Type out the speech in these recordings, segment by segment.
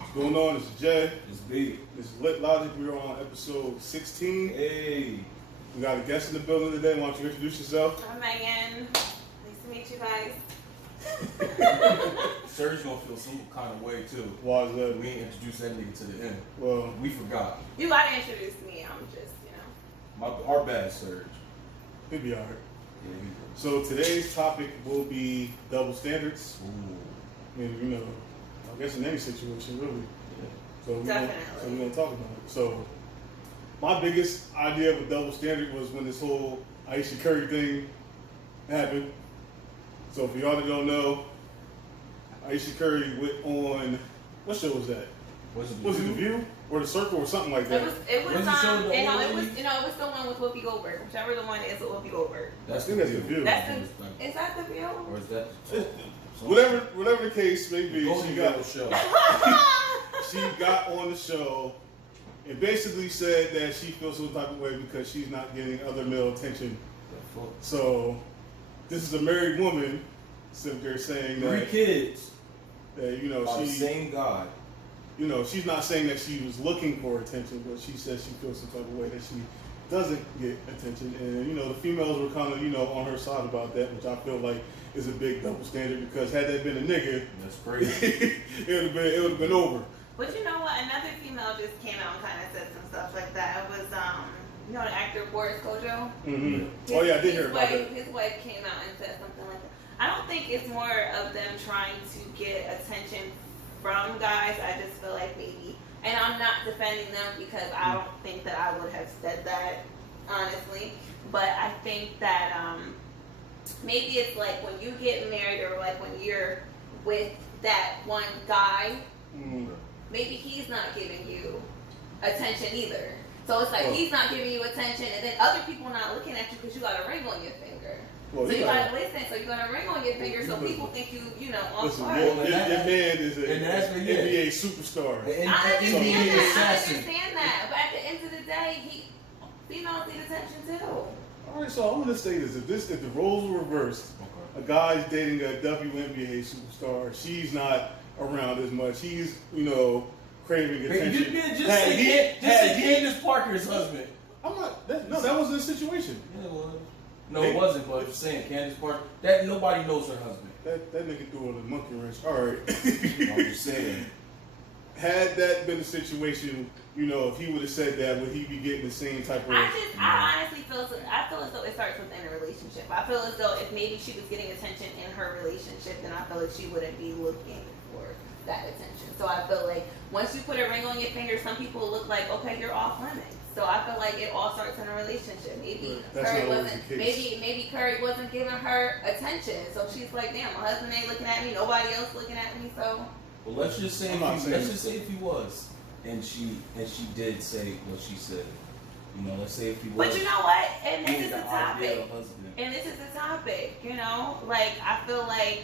What's going on? This is Jay. It's B. This is Lit Logic. We're on episode 16. Hey. We got a guest in the building today. Why don't you introduce yourself? I'm Megan. Nice to meet you guys. Serge gonna feel some kind of way too. Why is that? We ain't introduced that nigga to the end. Well, We forgot. You gotta introduce me. I'm just, Our bad, Serge. he'll be alright. Yeah, he So today's topic will be double standards. Ooh. I mean, I guess in any situation, really. Yeah. So we're Definitely. gonna talk about it. So my biggest idea of a double standard was when this whole Aisha Curry thing happened. So for y'all that don't know, Aisha Curry went on, what show was that? Was it Was it The View or The Circle or something like that? it was Was the show the it old was lady? it was the one with Whoopi Goldberg, whichever the one is with Whoopi Goldberg. That's I think that's The view. View. That's is that the view? Or is that Whatever the case may be, Golden she got Girl show? she got on the show and basically said that she feels some type of way because she's not getting other male attention. The fuck? So this is a married woman sitting there saying 3 that, kids. that By the she same guy. she's not saying that she was looking for attention, but she says she feels some type of way that she doesn't get attention. And the females were kind of on her side about that, which I feel like is a big double standard because had that been a nigga, That's crazy. it would have been over. But you know what? Another female just came out and kind of said some stuff like that. It was the actor Boris Kojo. Mm-hmm. Oh yeah, I did hear His about wife, that. his wife came out and said something like that. I don't think it's more of them trying to get attention from guys. I just feel like maybe, and I'm not defending them because I don't think that I would have said that honestly, but I think that maybe it's like when you get married or like when you're with that one guy, maybe he's not giving you attention either. So it's like he's not giving you attention, and then other people not looking at you because you got a ring on your finger. Well, So you gotta listen. So you got a ring on your finger, so people think you on Listen, fire. your man is an and that's what- yeah. NBA superstar. The I understand NBA that. I assassin. understand that. But at the end of the day, females need attention too. All right, so I'm gonna say this: if the roles were reversed, Okay. a guy's dating a WNBA superstar, she's not around as much. He's craving Hey, attention. just Had say he- had he- Candace Parker's husband. I'm not. That wasn't the situation. Yeah, it was. No, it wasn't, but I'm saying Candace Parker, that nobody knows her husband. That nigga threw on a monkey wrench. All right. I'm just saying. Had that been the situation, if he would have said that, would he be getting the same type of? I honestly feel as though it starts within a relationship. I feel as though if maybe she was getting attention in her relationship, then I feel like she wouldn't be looking for that attention. So I feel like once you put a ring on your finger, some people look like, okay, you're off limits. So I feel like it all starts in a relationship. Maybe That's Curry not always wasn't. the case. Maybe Curry wasn't giving her attention. So she's like, damn, my husband ain't looking at me. Nobody else looking at me. So Well, let's just say if he was, and she did say what she said. Let's say if he was. but you know what? And he this ain't is the the ideal topic. husband. And this is the topic, like I feel like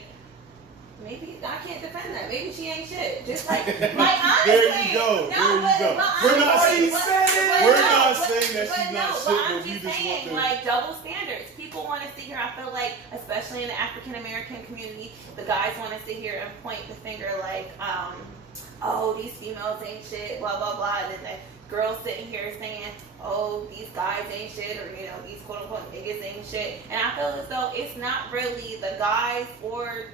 maybe I can't defend that. Maybe she ain't shit. Just like honestly. There you go. No, There you go. but We're not honestly, saying- we're not saying that but she's no, not but shit, I'm but you just just saying, want to- like double standards. People want to sit here. I feel like, especially in the African American community, the guys want to sit here and point the finger like, oh, these females ain't shit, blah blah blah, and then the girls sitting here saying, oh, these guys ain't shit, or these quote unquote niggas ain't shit. And I feel as though it's not really the guys or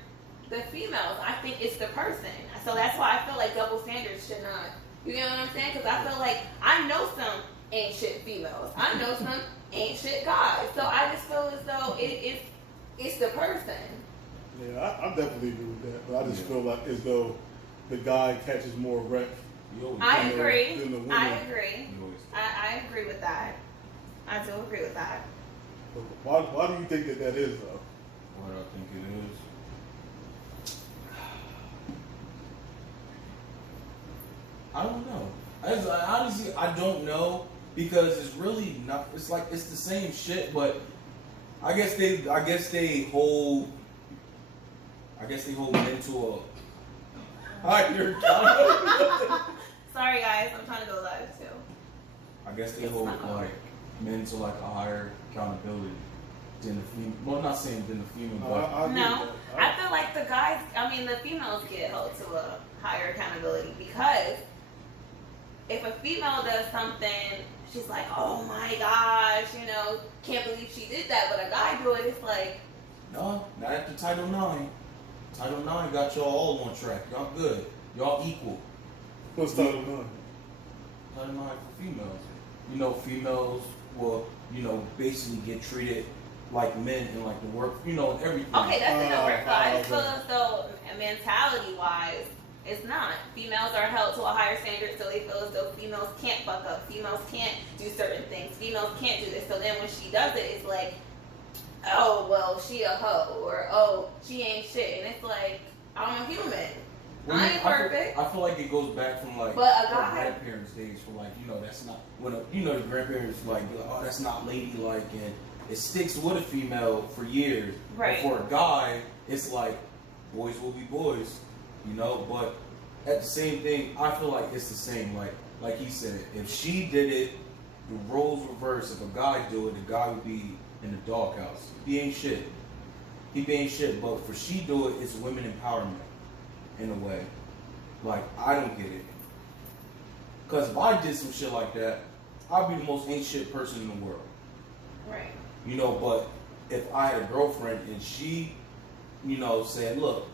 the females. I think it's the person. So that's why I feel like double standards should not. You get what I'm saying? Because I feel like I know some ain't shit females. I know some ain't shit guys. So I just feel as though it's the person. Yeah, I definitely agree with that, but I just feel like as though the guy catches more wreck. I than agree. the woman. I agree. I agree with that. I do agree with that. But why do you think that is though? What I think it is. I don't know. Honestly, I don't know because it's really not. It's like it's the same shit, but I guess they hold men to a higher. Sorry guys, I'm trying to go live too. I guess they hold like men to like a higher accountability than the female. Well, not saying than the female, but I feel like the guys. I mean, the females get held to a higher accountability because if a female does something, she's like, oh my gosh, can't believe she did that. But a guy do it, it's like, no, not after Title IX. Title IX got y'all all on track. Y'all good. Y'all equal. What's Title IX? Title IX for females. Females will, basically get treated like men in like the work, and everything. Okay, that's in the work. I just feel as though mentality-wise, it's not. Females are held to a higher standard, so they feel as though females can't fuck up. Females can't do certain things. Females can't do this. So then when she does it, it's like, oh, well, she a hoe, or oh, she ain't shit. And it's like, I'm a human. I ain't perfect. I feel like it goes back from like but a guy, grandparents' days for like, that's not, when the grandparents like, oh, that's not ladylike, and it sticks with a female for years. Right. But for a guy, it's like, boys will be boys, but at the same thing, I feel like it's the same. Like he said, if she did it, the roles reverse. If a guy do it, the guy would be in the doghouse. He ain't shit. But for she do it, it's women empowerment in a way. Like, I don't get it. Because if I did some shit like that, I'd be the most ain't shit person in the world. right. But if I had a girlfriend and she, said, look,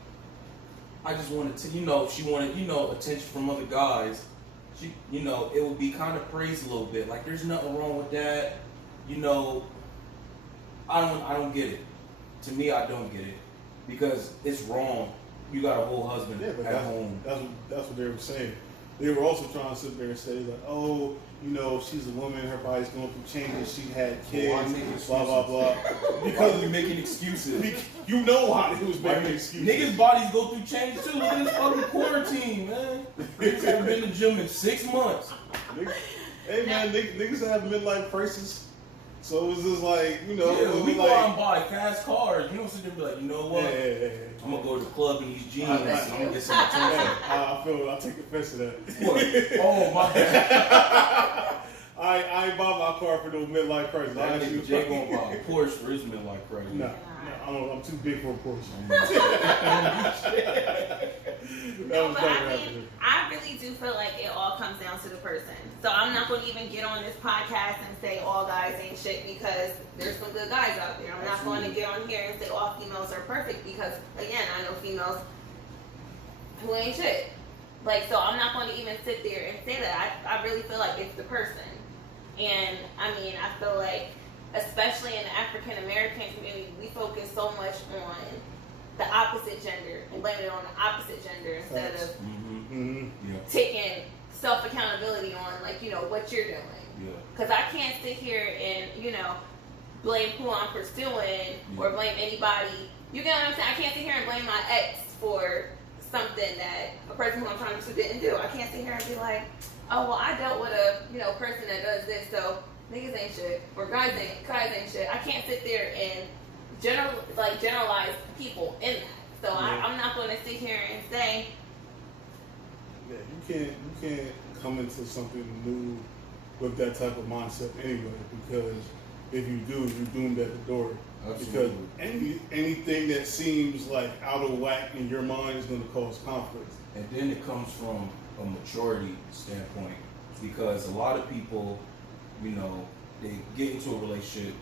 I just wanted to, she wanted, attention from other guys, she, it would be kind of praised a little bit. Like, there's nothing wrong with that. I don't get it. To me, I don't get it. Because it's wrong. You got a whole husband at home. That's what they were saying. They were also trying to sit there and say like, oh, she's a woman, her body's going through changes, she had kids, blah blah blah. Because we're making excuses. You know why they was making excuses. Niggas' bodies go through change too. Look at this fucking quarantine, man. Niggas haven't been to the gym in 6 months. Hey man, niggas have midlife crisis. So it was just like, we go out and buy fast cars. You don't sit there and be like, you know what? I'm gonna go to the club in these jeans and I'm gonna get some attention. I take offense to that. What? Oh my bad. I ain't buy my car for no midlife crisis. That nigga Jay gonna buy a Porsche for his midlife crisis. Nah, I'm too big for a Porsche. I really do feel like it all comes down to the person. So I'm not going to even get on this podcast and say all guys ain't shit because there's some good guys out there. I'm not going to get on here and say all females are perfect because, again, I know females who ain't shit. So I'm not going to even sit there and say that. I really feel like it's the person. And, I feel like, especially in the African American community, we focus so much on the opposite gender and blame it on the opposite gender instead of taking self-accountability on what you're doing. Because I can't sit here and blame who I'm pursuing or blame anybody. You get what I'm saying? I can't sit here and blame my ex for something that a person who I'm trying to pursue didn't do. I can't sit here and be like, oh well, I dealt with a person that does this, so niggas ain't shit or guys ain't shit. I can't sit there and generalize people in that. So I'm not going to sit here and say. Yeah, you can't come into something new with that type of mindset anyway, because if you do, you're doomed at the door. Absolutely. Because anything that seems like out of whack in your mind is going to cause conflict. And then it comes from a maturity standpoint, because a lot of people, they get into a relationship,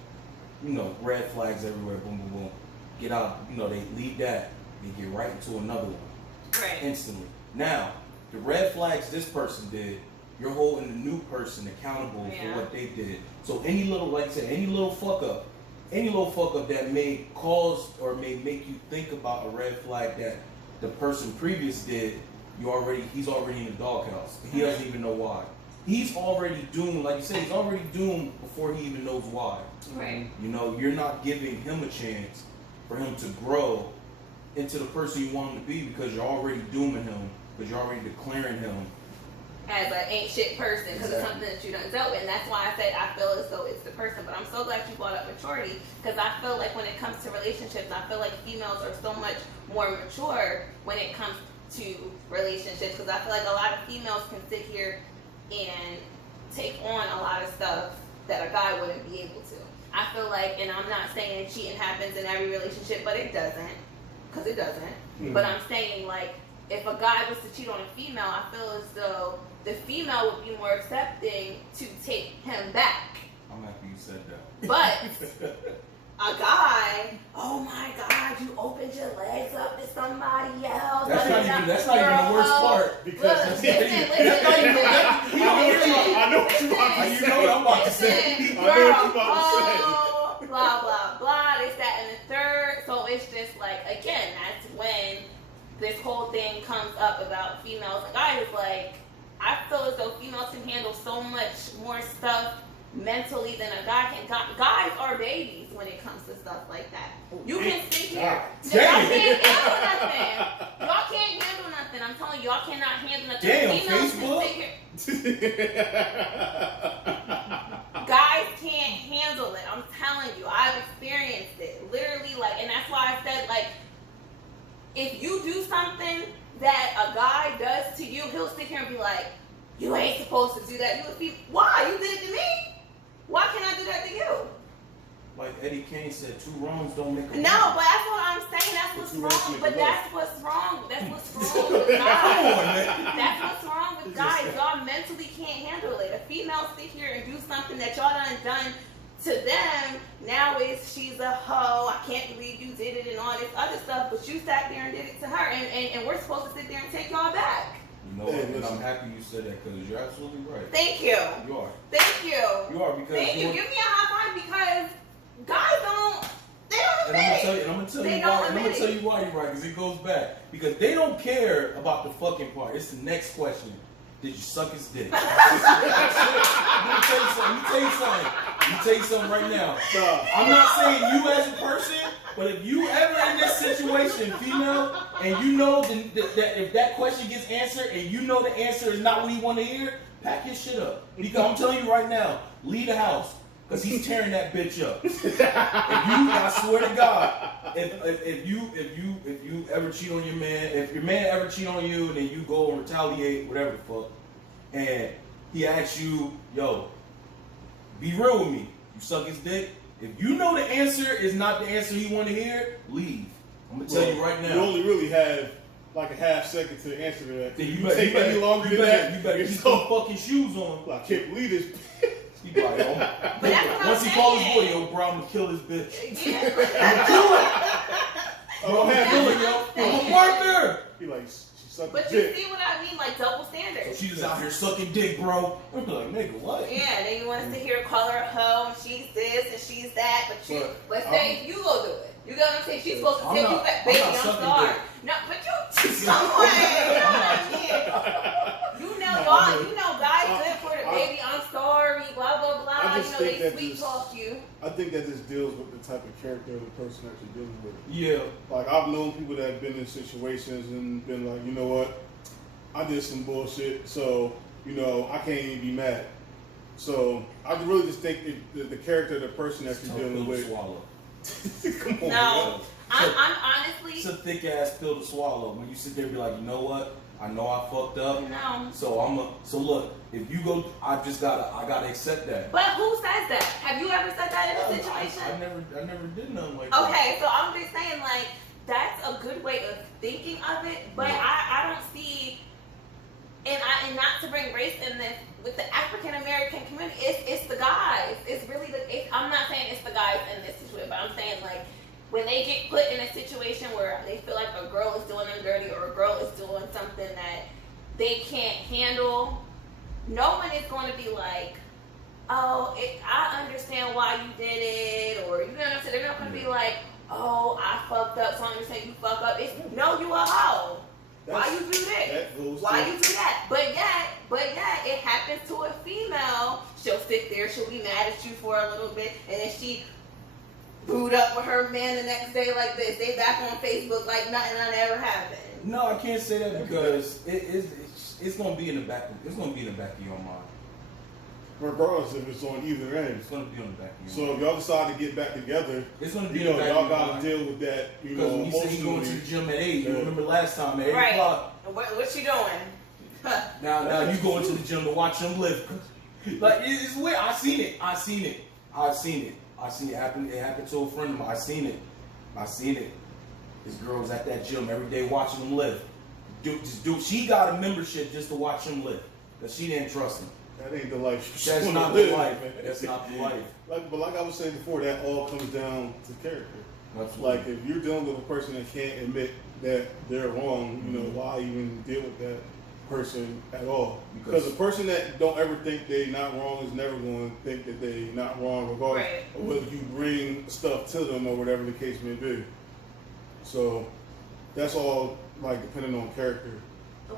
red flags everywhere, boom, boom, boom. Get out, they leave that, they get right into another one. Right. Instantly. Now, the red flags this person did, you're holding the new person accountable for what they did. So any little, like I said, any little fuck up that may cause or may make you think about a red flag that the person previous did, he's already in the doghouse. He doesn't even know why. He's already doomed, like you said, he's already doomed before he even knows why. Right. You're not giving him a chance for him to grow into the person you want him to be, because you're already dooming him, because you're already declaring him as an ain't shit person because it's something that you done dealt with. And that's why I said I feel as though it's the person. But I'm so glad you brought up maturity, because I feel like when it comes to relationships, I feel like females are so much more mature when it comes to relationships, because I feel like a lot of females can sit here and take on a lot of stuff that a guy wouldn't be able to. I feel like, and I'm not saying cheating happens in every relationship, but it doesn't, because it doesn't. Mm-hmm. But I'm saying, like, if a guy was to cheat on a female, I feel as though the female would be more accepting to take him back. I'm happy you said that. But a guy, oh my God, you opened your legs up to somebody else. That's not even the worst part. Because I know what you're about to say. You know what I'm about to say. I know what you're about to say. Blah, blah, blah, this, that, and the third. So it's just like, again, that's when this whole thing comes up about females and guys. Like, I feel as though females can handle so much more stuff mentally than a guy can. Guys are babies when it comes to stuff like that. You can sit here. Y'all can't handle nothing. Y'all can't handle nothing. I'm telling you, y'all cannot handle nothing. Damn, Females Facebook. Can sit here. Guys can't handle it. I'm telling you, I've experienced it. Literally, like, and that's why I said, like, if you do something that a guy does to you, he'll sit here and be like, you ain't supposed to do that. You would be, why? You did it to me? Why can't I do that to you? Like Eddie Kane said, two wrongs don't make a No, right. but that's what I'm saying. That's what's wrong. But that's what's wrong. That's what's wrong with Come guys. on, man. That's what's wrong with guys. Y'all mentally can't handle it. A female sit here and do something that y'all done to them. Now she's a hoe. I can't believe you did it and all this other stuff. But you sat there and did it to her. And we're supposed to sit there and take y'all back. You know what? And I'm happy you said that, because you're absolutely right. Thank you. You are. Thank you. You are, because Thank you. Give me a high five, because guys don't. They don't admit it. And I'm gonna tell They you don't why. And I'm admit gonna tell it. you why you're right, because it goes back. Because they don't care about the fucking part. It's the next question. Did you suck his dick? Let me tell you something. Let me tell you something right now. I'm not saying you as a person, but if you ever in this situation, female, and you know that if that question gets answered and you know the answer is not what you want to hear, pack your shit up. Because I'm telling you right now, leave the house. Because he's tearing that bitch up. I swear to God, if you ever cheat on your man, if your man ever cheat on you and then you go and retaliate, whatever the fuck, and he asks you, yo, be real with me, you suck his dick? If you know the answer is not the answer you want to hear, leave. I'm going to tell you right now. You only really have like a half second to answer to that. Then you take any longer than that, you better keep some fucking shoes on. I can't believe this. He be like, oh. But that's what Once I'm he calls his saying. boy, yo, bro, I'm gonna kill this bitch. Yeah. I'm gonna have it, yo. I'm a partner. He like, she sucked But the you dick. see what I mean? Like double standards. She just out here sucking dick, bro. I'm like, nigga, what? Yeah, then you want to sit here and call her a hoe, and she's this and she's that, but say you go do it. You know what I'm saying? She's supposed to I'm say, not- you back, I'm baby, not I'm sucking sorry. dick. No, but you, come on, you know what I mean? You know, guys good for the baby, I'm sorry, blah, blah, blah. I You just know, think they that sweet just- talk you. I think that just deals with the type of character of the person that you're dealing with. Yeah. Like, I've known people that have been in situations and been like, you know what, I did some bullshit, so, you know, I can't even be mad. So, I really just think the character of the person that you're dealing with. Swallow. Come on, No, man. I'm honestly, It's a thick ass pill to swallow. When you sit there and be like, you know what? I know I fucked up. no. So look, if you go, I gotta accept that. But who says that? Have you ever said that in a situation? I never did nothing like that. Okay, so I'm just saying, like, that's a good way of thinking of it, but I don't see, and not to bring race in this, with the African American community, it's the guys. It's really I'm not saying it's the guys in this situation, but I'm saying, like, when they get put in a situation where they feel like a girl is doing them dirty or a girl is doing something that they can't handle, no one is going to be like, oh, I understand why you did it, or you know what I'm saying? They're not going to be like, oh, I fucked up, so I understand you fuck up. It's, no, you a hoe. Why you do this? Why you do that? But yet, it happens to a female. She'll sit there, she'll be mad at you for a little bit, and then she boot up with her man the next day like this. They back on Facebook like nothing ever happened. No, I can't say that because it's gonna be in the back. It's gonna be in the back of your mind. Regardless if it's on either end. It's gonna be on the back of your So mind. if y'all decide to get back together, It's gonna be you in know, the back y'all of your gotta mind. deal with that, you Because know, when you say you going to emotionally. the gym at 8, you Yeah. remember last time at 8 Right. o'clock. What you doing? Now you going to the gym to watch them lift. Like it's weird. I seen it happen. It happened to a friend of mine. I seen it. This girl was at that gym every day watching them lift. She got a membership just to watch him lift because she didn't trust him. That ain't the life. That's wanna not live, the life. man. That's not the life. But like I was saying before, that all comes down to character. Like if you're dealing with a person that can't admit that they're wrong, you know, why even deal with that person at all? Because a person that don't ever think they not wrong is never going to think that they not wrong, regardless of whether you bring stuff to them or whatever the case may be. So that's all like depending on character.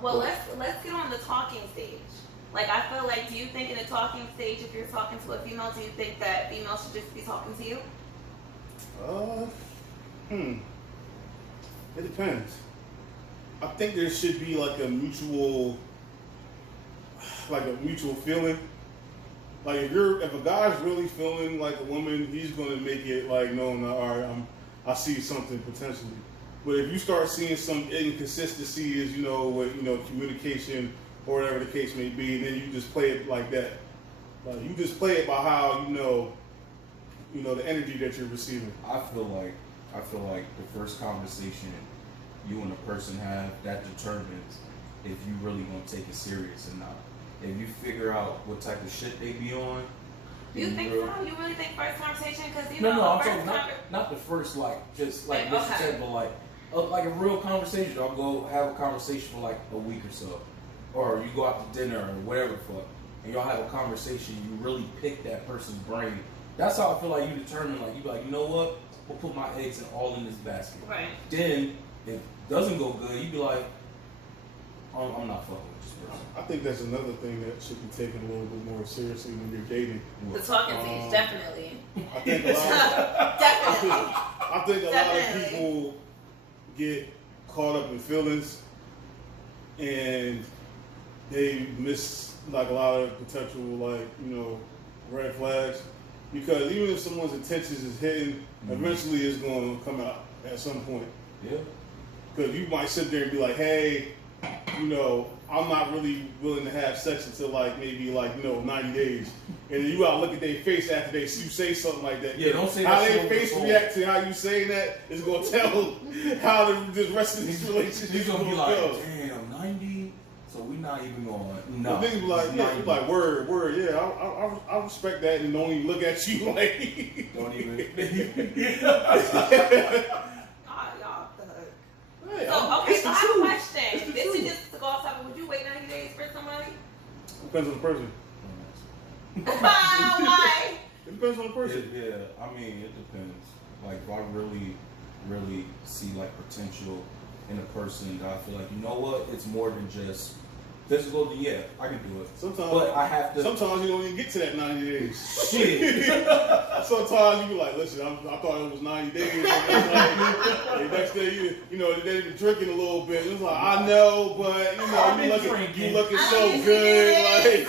Well, let's get on the talking stage. Like, I feel like, do you think in a talking stage, if you're talking to a female, do you think that females should just be talking to you? It depends. I think there should be like a mutual feeling. Like if a guy's really feeling like a woman, he's gonna make it like known that all right, I see something potentially. But if you start seeing some inconsistencies, you know, with communication or whatever the case may be, then you just play it like that. Like you just play it by how you know the energy that you're receiving. I feel like the first conversation you and a person have, that determines if you really gonna take it serious or not. If you figure out what type of shit they be on. You think so? You really think first conversation? Because No, I'm first talking not the first, like just like Okay. what you said, but like a real conversation. I'll go have a conversation for like a week or so, or you go out to dinner or whatever the fuck, and y'all have a conversation. You really pick that person's brain. That's how I feel like you determine. Like you be like, you know what? We'll put my eggs all in this basket. Right. Then if it doesn't go good, you be like, I'm not fucking with this person. I think that's another thing that should be taken a little bit more seriously when you're dating. The talking stage, definitely. I think a lot. Definitely. I think a lot of Definitely. people get caught up in feelings, and they miss like a lot of potential red flags. Because even if someone's intentions is hidden, eventually it's going to come out at some point. Yeah. Because you might sit there and be like, hey, I'm not really willing to have sex until maybe 90 days. And then you gotta look at their face after you say something like that. Yeah, don't say how that shit their over the face phone. react to how you saying that is gonna tell how the rest of this relationship He's is gonna gonna be like, go. damn, 90. So we not even going. The No. nigga be like, it's yeah, 90. you like word, yeah, I respect that, and don't even look at you like. Don't even. Y'all thug. Hey, So, okay, it's so the I have a truth. question. It's the This truth. is just to go off topic. Would you wait 90 days for somebody? Depends on the person. Why? It depends on the person. Yeah, I mean, it depends. Like, if I really see like potential in a person that I feel like, you know what, it's more than just physical, then yeah, I can do it. Sometimes, But I have to. Sometimes you don't even get to that 90 days. Shit. Sometimes you be like, listen, I thought it was 90 days. And it's like, the next day, they've been drinking a little bit. It's like, I know, but I've been you drinking. looking I so mean, good. Like,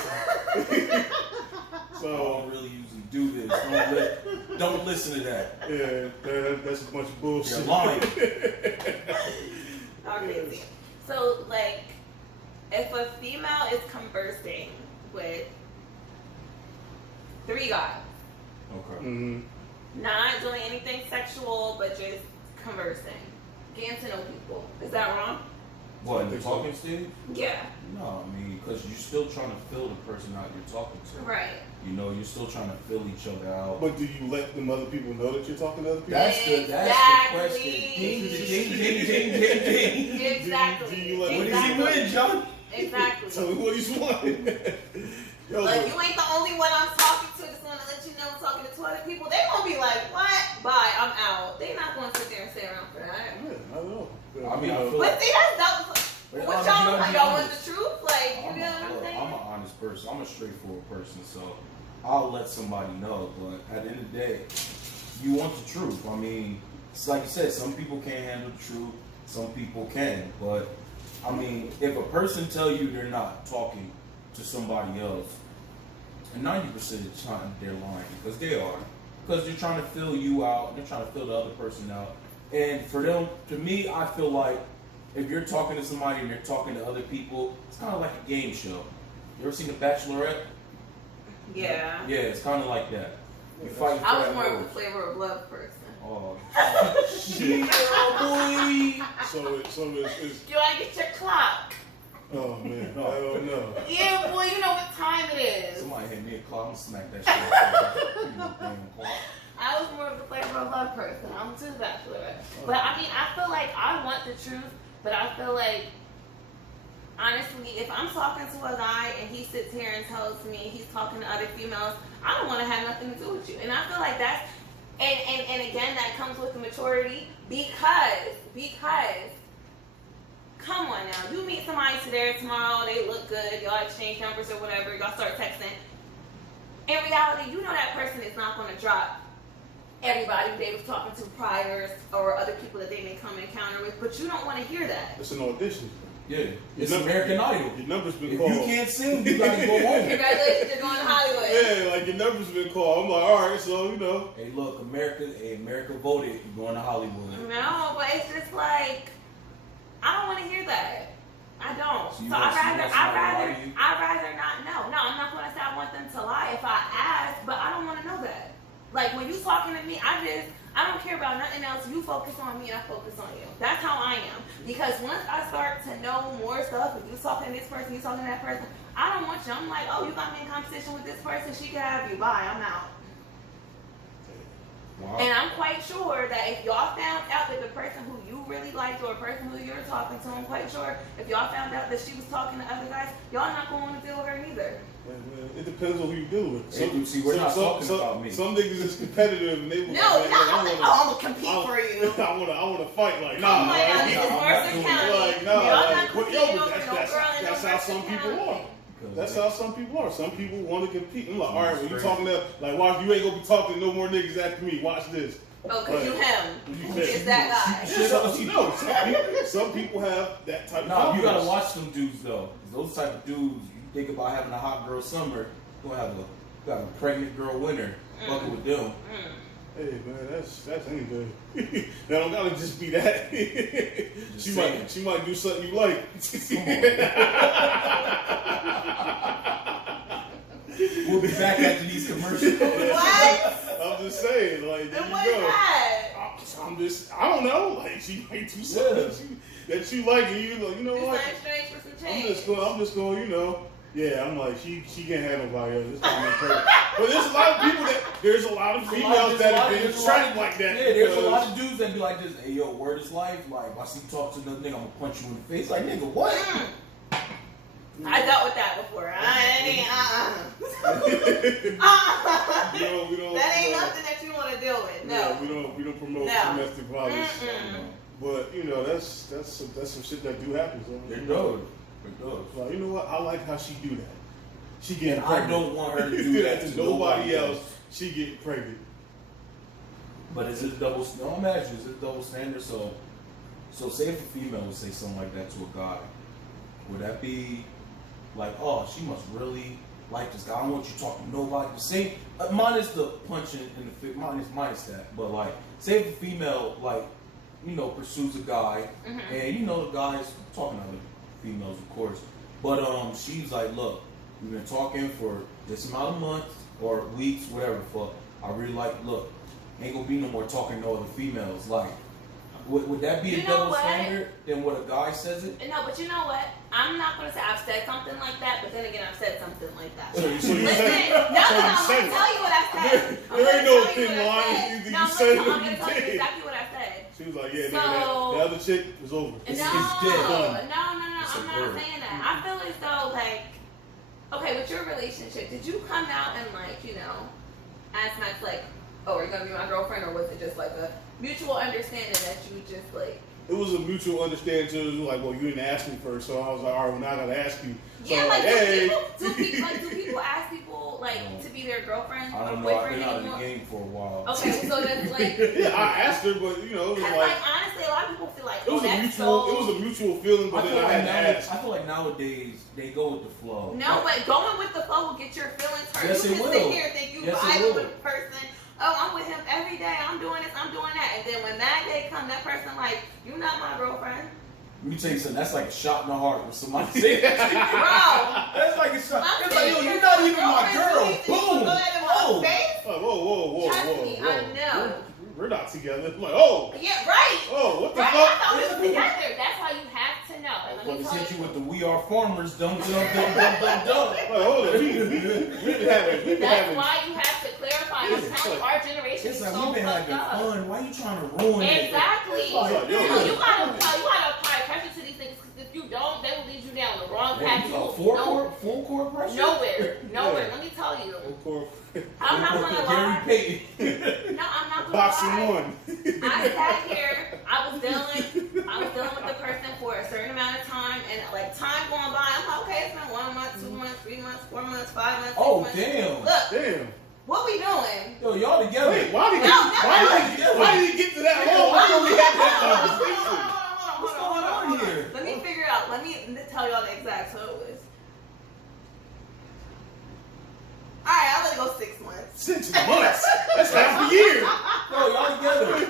I so don't really usually do this. Don't listen to that. yeah, that's a bunch of bullshit. You're lying. Okay. So, like, if a female is conversing with 3 guys, Okay. Mm-hmm. not doing anything sexual, but just conversing, getting to know people, is that wrong? What, in the talking stage? Yeah. No, I mean, because you're still trying to fill the person out you're talking to. Right. You're still trying to fill each other out. But do you let them other people know that you're talking to other people? That's the Exactly. question. Ding, ding, ding, ding, ding, ding. Exactly. Do you let What Exactly. does he win, John? Exactly. Tell me what you want. Yo, Like, you ain't the only one I'm talking to. Just want to let you know I'm talking to 2 other people. They gonna be like, what? Bye, I'm out. They not gonna sit there and stay around for that. yeah, I don't know. I mean, I feel But like see, that's But what you gotta y'all be y'all want honest. the truth? Like, you I'm know what I'm saying? an honest person. I'm a straightforward person, so I'll let somebody know. But at the end of the day, you want the truth. I mean, it's like you said, some people can't handle the truth, some people can. But I mean, if a person tell you they're not talking to somebody else, and 90% of the time they're lying, because they are. Because they're trying to fill you out, they're trying to fill the other person out. And for them, to me, I feel like if you're talking to somebody and they're talking to other people, it's kind of like a game show. You ever seen The Bachelorette? Yeah. Yeah, it's kind of like that. You fight for I was that more of rose. a flavor of love person. Oh, shit, boy. So it's You wanna get your clock? oh man, I don't know. Yeah, boy, you know what time it is. Somebody hit me a clock, I'm gonna smack that shit. You damn clock. I was more of a flavor of love person. I'm too bachelorette. But I mean, I feel like I want the truth, but I feel like, honestly, if I'm talking to a guy and he sits here and tells me he's talking to other females, I don't want to have nothing to do with you. And I feel like that's, and again, that comes with the maturity because, come on now, you meet somebody today or tomorrow, they look good, y'all exchange numbers or whatever, y'all start texting. In reality, you know that person is not going to drop everybody they was talking to prior or other people that they may come encounter with, but you don't want to hear that. It's an audition. Yeah, it's Your number- American Idol. Your number's been If called. you can't sing, you gotta go home. Congratulations, you're going to Hollywood. Yeah, like your number's been called. I'm like, all right, so you know. Hey, look, America voted. You're going to Hollywood. No, but it's just like, I don't want to hear that. I don't. So you So want- I'd you want somebody to lie to you? rather not know. No, I'm not going to say I want them to lie if I ask, but I don't want to know that. Like when you talking to me, I don't care about nothing else. You focus on me and I focus on you. That's how I am. Because once I start to know more stuff, if you talking to this person, you talking to that person, I don't want you. I'm like, oh, you got me in competition with this person, she can have you. Bye, I'm out. Wow. And I'm quite sure that if y'all found out that the person who you really liked or a person who you're talking to, I'm quite sure if y'all found out that she was talking to other guys, y'all not going to want to deal with her neither. Man, it depends on who you deal with. Hey, see, we're not talking about me. Some niggas is competitive and they will. No, I'm like, oh, I'm going to compete for you. I want to fight. Like, Oh nah, my like, God, nah, this is I'm Mercer not doing County. it. Like, nah, Y'all like, not but competing yo, over but no girl in no that's how Mercer some people County. are. That's how some people are. Some people want to compete. I'm like, all right, when you talking to, like, watch, you ain't gonna be talking to no more niggas after me. Watch this. Oh, because you him. You It's that guy. Yeah, some people have that type of No, you gotta confidence. watch them dudes though. 'Cause those type of dudes, you think about having a hot girl summer, you gonna have a pregnant girl winter. Fucking with them. Hey man, that's anything. That don't gotta just be that. she might do something you like. We'll be back after these commercials. What? I'm just saying, like there And you what is go. that? I don't know. Like she might do something that you like, and you like, you know Do what? something strange for some I'm change. just going, you know. Yeah, I'm like, she can't have nobody else. It's not my turn. But there's a lot of people there's a lot of females that have been trapped like that. Yeah, there's a because- lot of dudes that be like this. Hey, yo, word is life. Like, if I see you talk to another nigga, I'm gonna punch you in the face. Like, nigga, what? I dealt with that before. We don't. That ain't nothing that you want to deal with. No. Yeah, we don't promote No. domestic violence. Mm-mm. But you know, that's some shit that do happen. So. It does. It does. Like, you know what? I like how she do that. She getting And I pregnant. don't want her to do that to nobody else. She getting pregnant. But is it double? No, I'm asking. Is it double standard? So say if a female would say something like that to a guy, would that be like, oh, she must really like this guy? I don't want you talking to nobody. The same, minus the punching and the minus that. But like, say if a female like, you know, pursues a guy, and you know the guy's talking to other females, of course. But she's like, look, we've been talking for this amount of months or weeks, whatever the fuck. I really like, look, ain't gonna be no more talking to other females. Like, would that be You a know double what? standard than what a guy says it? No, but you know what? I'm not going to say I've said something like that, but then again, I've said something like that. So you Listen, said no, I'm going to tell you what I said. There ain't no thin line. Either you said it or I'm going you to tell you did. exactly what I said. She was like, yeah, So- nigga, the other chick was over. No, It's dead. no, It's a I'm not bird. saying that. I feel as though, like, okay, with your relationship, did you come out and, like, you know, ask Max, like, oh, are you going to be my girlfriend, or was it just, like, a mutual understanding that you just, like, It was a mutual understanding. So it was like, well, you didn't ask me first, so I was like, all right, well, now I gotta ask you. So yeah, I'm like, hey. do people ask people, like, to be their girlfriend I or don't know. I've boyfriend been out of the anymore? game for a while. Okay, so that's, like, Yeah, I asked her, but you know, it was cause, like, like, honestly, a lot of people supposed to like, It was oh, a that's mutual. so... It was a mutual feeling, but then I had to ask. I feel like nowadays they go with the flow. No, but going with the flow will get your feelings hurt. Yes, you it can will. sit here and think you Yes, it vibing will. with a person. Oh, I'm with him every day. I'm doing this. I'm doing that. And then when that day comes, that person like, you not my girlfriend. Let me tell you something. That's like a shot in the heart when somebody say that. Bro. That's like a shot. I'm It's like, yo, saying you're not even my girlfriend, girl. please, you Boom. go ahead and walk Oh. face. Like, whoa. Trust me, I know. We're not together. I'm like, oh, Yeah, right. what the Right, fuck? I thought we was together. That's why you have to know. And Well, let me they tell sent you, you with the "We Are Farmers." Dum dum dum dum dum dum. Like, hold on, we've been having. that's why you have to clarify. I'm It's telling you, our generation It's is like so we've been fucked having up. fun. Why you trying to ruin it? Exactly. It's like, yo, you gotta apply pressure to these things, because if you don't, they will lead you down the wrong path. You You know, will full court pressure. nowhere. Yeah. Let me tell you. Of course. I'm not gonna Gary lie. Payton. No, I'm not gonna Boxing lie. one. I sat here. I was dealing with the person for a certain amount of time, and like time going by, I'm like, okay, it's been 1 month, 2 months, 3 months, 4 months, 5 months. 6 Oh months. damn. Look, Damn. what we doing? Yo, y'all together. Wait, why did No, it get to that long? Why did we have that conversation? What's going on here? Let me figure out. Let me tell y'all the exact total is. All right, I'm gonna go 6 months. 6 months. That's half a year. Yo, y'all together.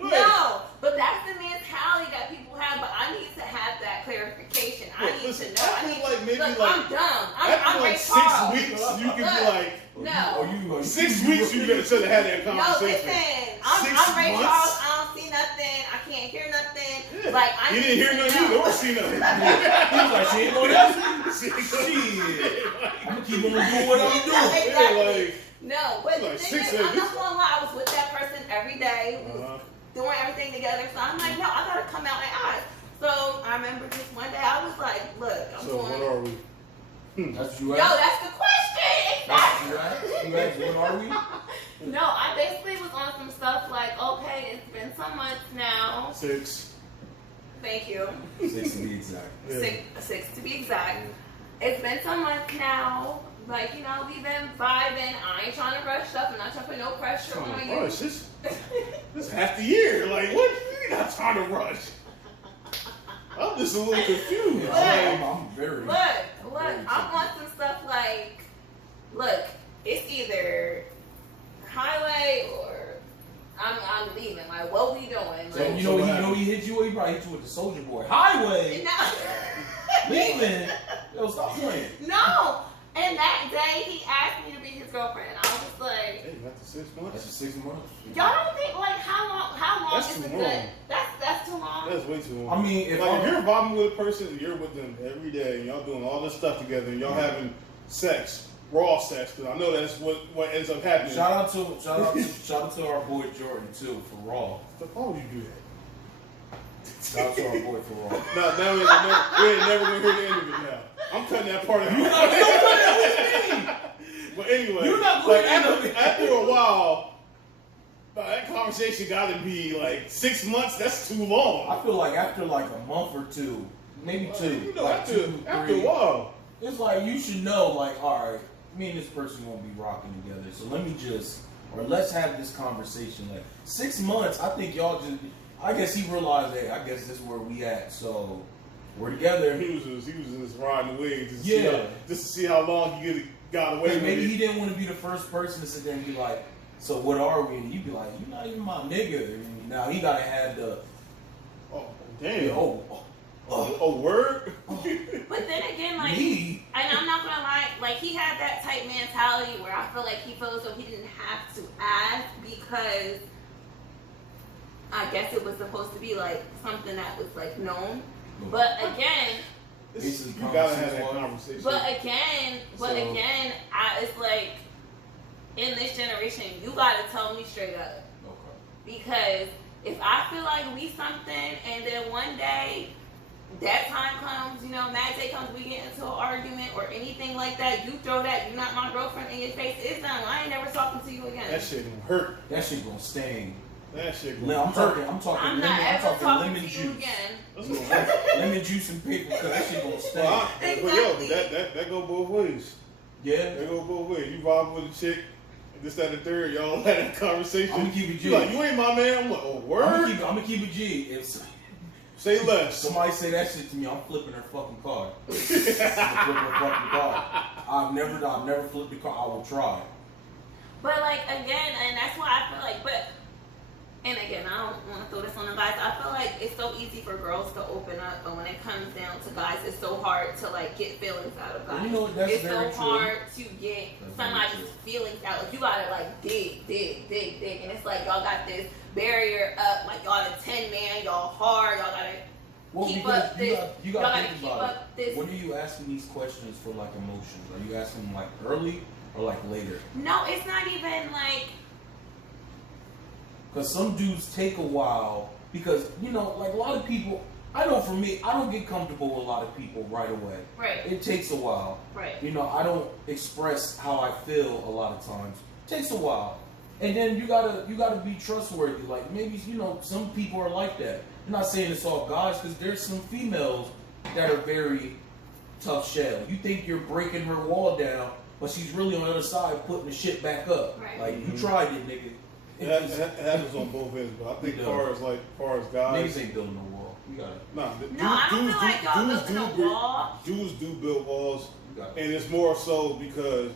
No, but that's the mentality that people have. But I need to have that clarification. I need Listen, to know. I feel need like to, maybe look, like I'm dumb. I'm after Ray like 6 Charles. weeks, you can be Look. like, No. 6 weeks you should have had that No, conversation. listen. 6 I'm Ray months? Charles. I don't see nothing. I can't hear nothing. Yeah. Like I You need didn't hear to nothing know. either or see nothing. He was like, she ain't gonna ask me. Shit. Shit. I'm gonna keep on doing what I'm doing. Exactly. like, No, but the like thing 6 is, I'm weeks. not gonna lie. I was with that person every day. We was doing everything together. So I'm like, no, I gotta come out and ask. So I remember just one day I was like, look, I'm So doing. what are we? That's you Yo, asked. that's the question. That's Exactly. you asked. You asked, what are we? No, I basically was on some stuff like, okay, it's been some months now. 6. Thank you. 6 to be exact. Yeah. Six to be exact. It's been some months now. Like, you know, we've been vibing. I ain't trying to rush stuff. I'm not trying to put no pressure on you. Rush. This half the year. Like, what? You're not trying to rush. I'm just a little confused. Look. I'm very. Look, I want some stuff like, look, it's either highway or I'm leaving. Like, what we doing? So, Like, you know he hit you. He probably hit you with the Soldier Boy highway. Leaving. Yo, stop playing. No. And that day, he asked me to be his girlfriend. I was just like, Hey, after 6 That's months? just 6 months. y'all don't think like how long That's is too a long. good? That's too long. That's way too long. I mean, if like, if you're vibing with a person, you're with them every day, and y'all doing all this stuff together, and y'all having sex, raw sex, because I know that's what ends up happening. shout out to our boy Jordan too for Raw. Why would you do that? Shout out to our boy for Raw. Now we ain't never gonna hear the end of it now. I'm cutting that part out. But anyway, You're not like, going to end of it. after a while, that conversation got to be like 6 months. That's too long. I feel like after like a month or two, maybe two, You know, like after 2, a 3, while. it's like you should know, like, all right, me and this person won't be rocking together, so let's have this conversation. Like 6 months, I think y'all just, I guess he realized, hey, I guess this is where we at, so we're together. He was just riding the wave Yeah. just to see how long he got away with Maybe it. he didn't want to be the first person to sit there and be like, so what are we? And you'd be like, you're not even my nigga. And now he gotta have the, Oh, damn. oh, Word? But then again, like, me. and I'm not gonna lie, like he had that type mentality where I feel like he feels so he didn't have to ask because I guess it was supposed to be like something that was like known. But again, You gotta have that conversation. but again, it's like in this generation, you gotta tell me straight up. Okay. Because if I feel like we something and then one day that time comes, you know, mad day comes, we get into an argument or anything like that, you throw that, you're not my girlfriend in your face, it's done. I ain't never talking to you again. that shit gonna hurt. That shit gonna sting. That shit No, gonna I'm hurt. talking I'm lemon, not I'm ever talking talking lemon to juice. you again. That's gonna hurt. Lemon juice and paper, cause that shit gonna sting. Well, but yo, Exactly. that go both ways. Yeah. That go both ways. You vibe with a chick, and this, that, and the third, y'all had that conversation. I'm gonna keep it G. You like, you ain't my man. I'm like, oh, word? I'm gonna keep it G. Say less. Somebody say that shit to me, I'm flipping her fucking car. I'm flipping her fucking car. I've never flipped the car. I will try. But like again, and that's why I feel like, and again, I don't want to throw this on the guys. I feel like it's so easy for girls to open up, but when it comes down to guys, it's so hard to like get feelings out of guys. You know, that's it's very so true. hard to get somebody's feelings out. Like you gotta like dig, and it's like y'all got this barrier up. Like y'all a 10 man, y'all hard. Y'all gotta keep up this. You Y'all gotta gotta think keep about up this. When are you asking these questions for like emotions? Are you asking them like early or like later? No, it's not even like. Because some dudes take a while because, you know, like a lot of people, I know for me, I don't get comfortable with a lot of people right away. Right. It takes a while. Right. You know, I don't express how I feel a lot of times. It takes a while. And then you gotta be trustworthy. Like maybe, you know, some people are like that. I'm not saying it's all guys because there's some females that are very tough shell. You think you're breaking her wall down, but she's really on the other side putting the shit back up. Right. Like you tried it, nigga. It happens on both ends, but I think as far as guys, Niggas ain't building no wall. You got it. No, I don't feel like y'all building a wall. Dudes do build walls, You got it. and it's more so because,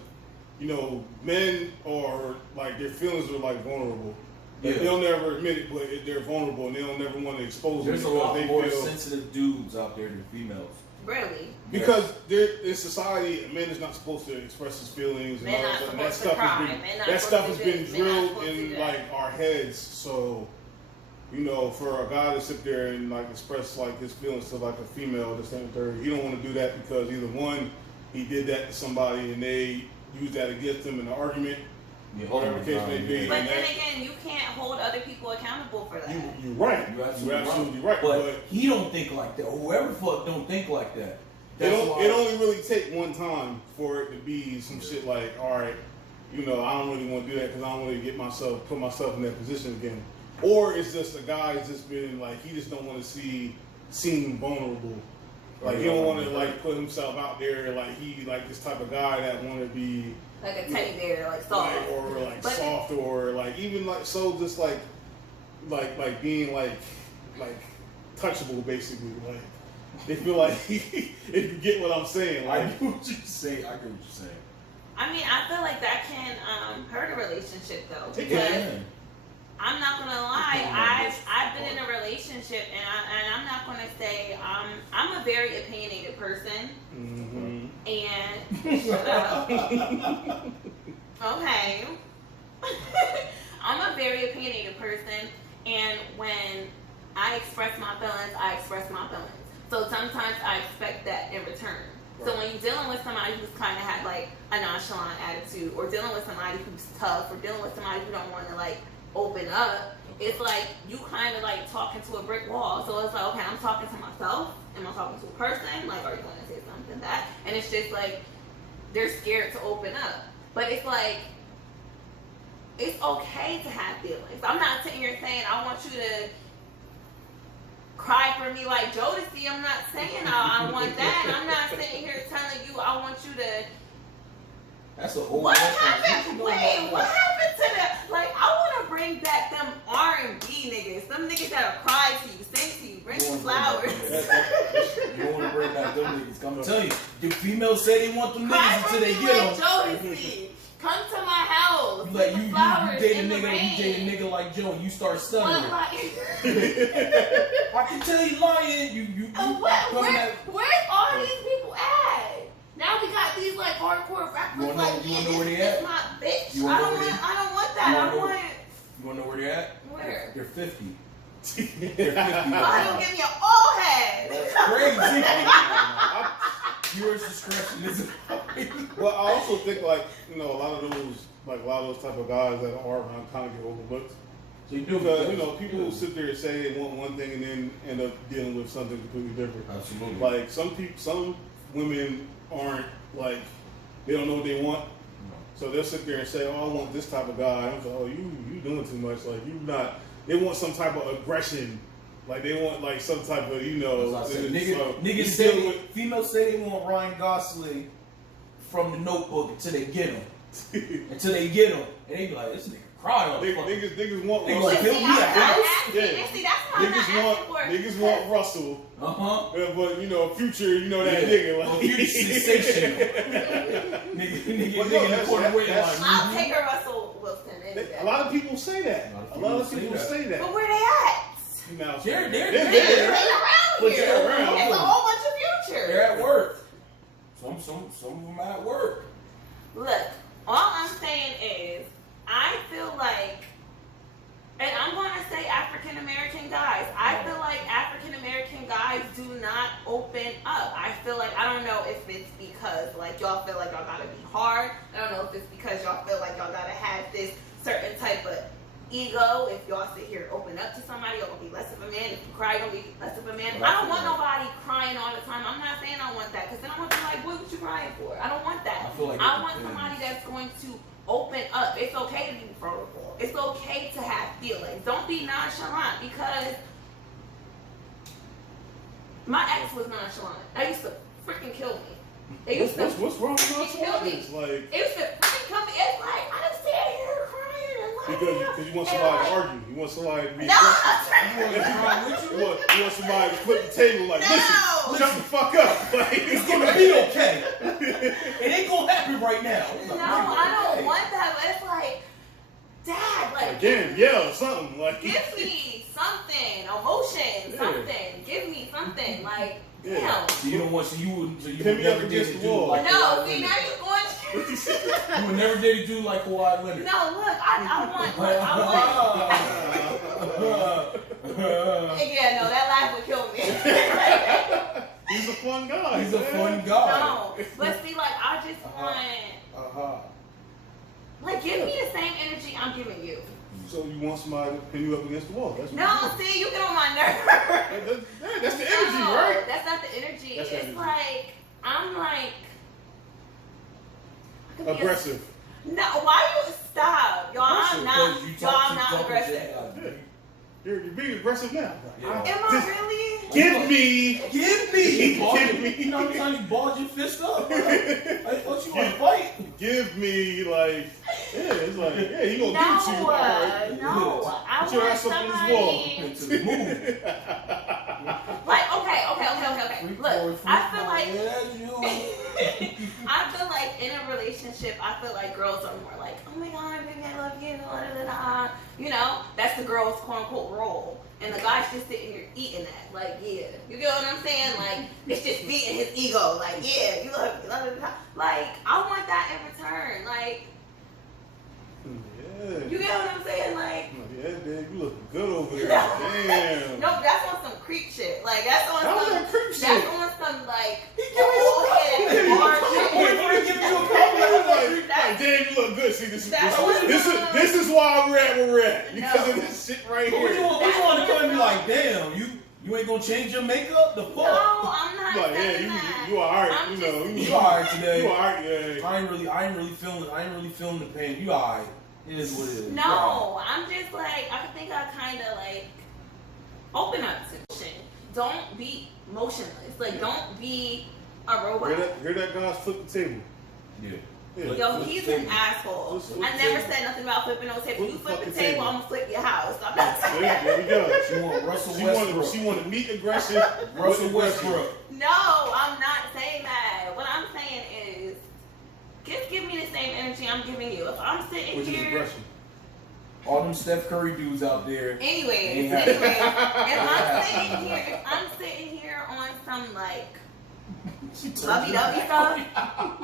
you know, men are like their feelings are like vulnerable. Like, Yeah. they'll never admit it, but they're vulnerable, and they don't never want to expose There's a them lot because more they feel. sensitive dudes out there than females. Really? Because in society, a man is not supposed to express his feelings and Men all not that stuff. And that supposed to stuff has cry. been Men not that stuff has supposed to been do this. Men not drilled supposed to in do like our heads. So, you know, for a guy to sit there and like express like his feelings to like a female, this and third, he don't want to do that because either one, he did that to somebody and they used that against him in an argument. Yeah, Whatever the case may be. But and then that- again, you can't hold other people accountable for that. You're right. You're You're absolutely right. But he don't think like that. Whoever the fuck don't think like that. It That's why. only really take one time for it to be some shit like, all right, you know, I don't really want to do that because I don't want to put myself in that position again. Or it's just a guy that's just been like, he just don't want to seem vulnerable. Like he don't want to like put himself out there like he like this type of guy that want to be Like a teddy bear, like soft. like, or like But- soft or like even like so just like being like touchable basically like. They feel like if you get what I'm saying, I like get what you're saying. I get what you're saying. I mean, I feel like that can hurt a relationship though, It because can. I'm not gonna lie, I've been in a relationship and I'm not gonna say I'm a very opinionated person and shut up. Okay. I'm a very opinionated person, and when I express my feelings, I express my feelings. So sometimes I expect that in return. So when you're dealing with somebody who's kind of had like a nonchalant attitude, or dealing with somebody who's tough, or dealing with somebody who don't want to like open up, it's like you kind of like talking to a brick wall. So it's like, okay, I'm talking to myself. Am I talking to a person? Like, are you going to say something that? And it's just like they're scared to open up. But it's like, it's okay to have feelings. I'm not sitting here saying I want you to cry for me like Jodeci. I'm not saying I want that. I'm not sitting here telling you I want you to. That's a whole. What different- happened? you Wait, know what happened to that? Like, I want to bring back them R&B niggas. Them niggas that'll cry to you, sing to you, bring you flowers. You don't want to bring back them niggas. I'm telling you, the females say they want them Cry niggas for until they me get like them. Jodeci. Come to my house. You like with you flowers date a in the nigga, rain. you date a nigga like Joe, and you start What, stuttering. like, I can tell you lying. You where's all these people at? Now we got these like hardcore rappers. You wanna know- like, you wanna know yeah, where this they at? is my bitch. You wanna I know don't where want. they- I don't want You that. wanna I know- want. You wanna know where they're at? Where? They're 50. Oh, you give me an old head. Crazy. Viewers' discretion is. Well, I also think like a lot of those type of guys that are around kind of get overlooked. So you do Because people who sit there and say they want one thing and then end up dealing with something completely different. Absolutely. Like some women aren't like they don't know what they want, so they'll sit there and say, "Oh, I want this type of guy." I'm like, "Oh, you doing too much. Like you not." They want some type of aggression. Like they want like some type of As I said, niggas you say deal with- females say they want Ryan Gosling from The Notebook until they get him. Until they get him, and they be like, "This nigga cry on the fucking. Niggas want They Russell. gonna kill me I'm at not house? asking. Yeah. And see, that's what I'm not asking Niggas for. want Russell. But Future, that nigga. Like, Well, Future's sensational. nigga in the corner waiting like. I'll take a Russell Wilson. A lot of people say that. A lot of people say that. But where they at? Now, They're They're there. around But here. they're around. It's a whole bunch of Future. They're at work. Some of them are at work. Look, all I'm saying is, I feel like, and I'm going to say African American guys, I feel like African American guys do not open up. I feel like, I don't know if it's because, like, y'all feel like y'all gotta be hard. I don't know if it's because y'all feel like y'all gotta have this certain type of ego. If y'all sit here and open up to somebody, you're gonna be less of a man. If you cry, you're gonna be less of a man. I don't want nobody crying all the time. I'm not saying I want that, because then I'm gonna be like, boy, what you crying for? I don't want that. I feel like I want somebody that's going to open up. It's okay to be vulnerable. It's okay to have feelings. Don't be nonchalant, because my ex was nonchalant. That used to freaking kill me. It used to what's wrong with kill me. nonchalantance? Like, It used to freaking kill me. It's like, I just stand here crying and like, because you want somebody to argue. You want somebody to be no, aggressive. You want somebody to flip the table like, No. listen, shut the fuck up. Like, It's gonna be okay. It ain't gonna happen right now. no, I don't want that. But it's like, Dad, like, again, yell something. Like, give me something, emotion, Yeah. something. Give me something, like, Yeah. damn. So you don't want. So you would Pin me up never against date a the dude wall. like No, Kawhi see, Leonard. now you're going. You would never date a dude like Kawhi Leonard. No, look, Again, no, that laugh would kill me. he's a fun guy. He's a man. fun guy. No, but see, like, I just want, like, give me the same energy I'm giving you. So you want somebody to pin you up against the wall? That's what No, you want. see, you get on my nerves. That's the energy, No, right? that's not the energy. That's the It's energy. like, I'm like, I could be a- Aggressive. No, why you stop? Y'all, I'm not. Because you Y'all, talk I'm to not talk aggressive. Yeah. You're being aggressive now. Yeah. Am I really? Give me. Give me. Give me. You know how many times you balled your fist up? I thought you want to fight. Give me, like, it's like, yeah, he gonna give it to you. No, All right. no. I Put your want ass up on this wall. somebody. Into the moon. Like, okay. Look, I feel like. I feel like in a relationship, I feel like girls are more like, oh my god, baby, I love you, da, da, da, da. You know, that's the girl's quote unquote role. And the guy's just sitting here eating that. Like, yeah. You get what I'm saying? Like, it's just feeding his ego. Like, yeah, you love me, da, da, da. Like, I want that in return. Like, Yeah. you get what I'm saying? Like, Yeah, Dave, you looking good over there. No. Damn. no, that's on some creep shit. Like, that's on How was some. that creep That's shit? on some, like, giving you old some- head, he giving you hard some- shit. Giving you a compliment. Like, damn, you look good. See, That's- this is why we're at where we're at. Because No. of this shit right But what you here. want to come and be like, damn, you ain't gonna change your makeup? The fuck? No, I'm not Like, yeah, saying that. you alright, I'm you know. You alright today. You alright, yeah. I ain't really feeling the pain. You alright. It is what it is. No, I'm just like, I think I kind of like open up to motion. Don't be motionless. Like, don't be a robot. Hear that, guys? Flip the table. Yeah. Yeah. Yo, Flip he's the an table. asshole. Just flip I the never table. said nothing about flipping no table. Flip You the flip the fucking table, table. I'm gonna flip your house. I'm not There, saying there we go. She want Russell Westbrook. She wanted meat aggression. Russell with Westbrook. No, I'm not saying that. What I'm saying is, just give me the same energy I'm giving you. If I'm sitting Which is here. aggression. All them Steph Curry dudes out there. Anyways, Yeah. if I'm sitting here on some like lovey-dovey stuff,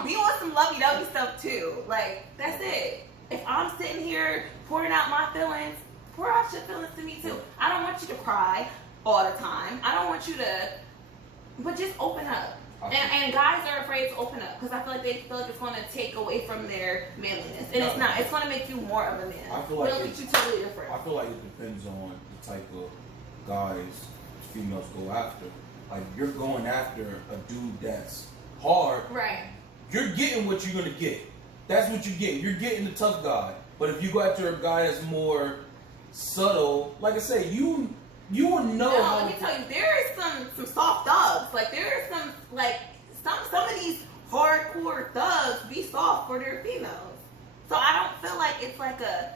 we want some lovey-dovey stuff too. Like, that's it. If I'm sitting here pouring out my feelings, pour out your feelings to me too. I don't want you to cry all the time. I don't want you to, but just open up. And guys are afraid to open up because I feel like they feel like it's going to take away from their manliness. And it's not. It's going to make you more of a man. I feel like It'll make you totally different. I feel like it depends on the type of guys females go after. Like, you're going after a dude that's hard. Right. You're getting what you're gonna get. That's what you're getting. You're getting the tough guy. But if you go after a guy that's more subtle, like I say, you will know. No, how let me tell you, there is some soft thugs. Like, there is some, like, some of these hardcore thugs be soft for their females. So I don't feel like it's like a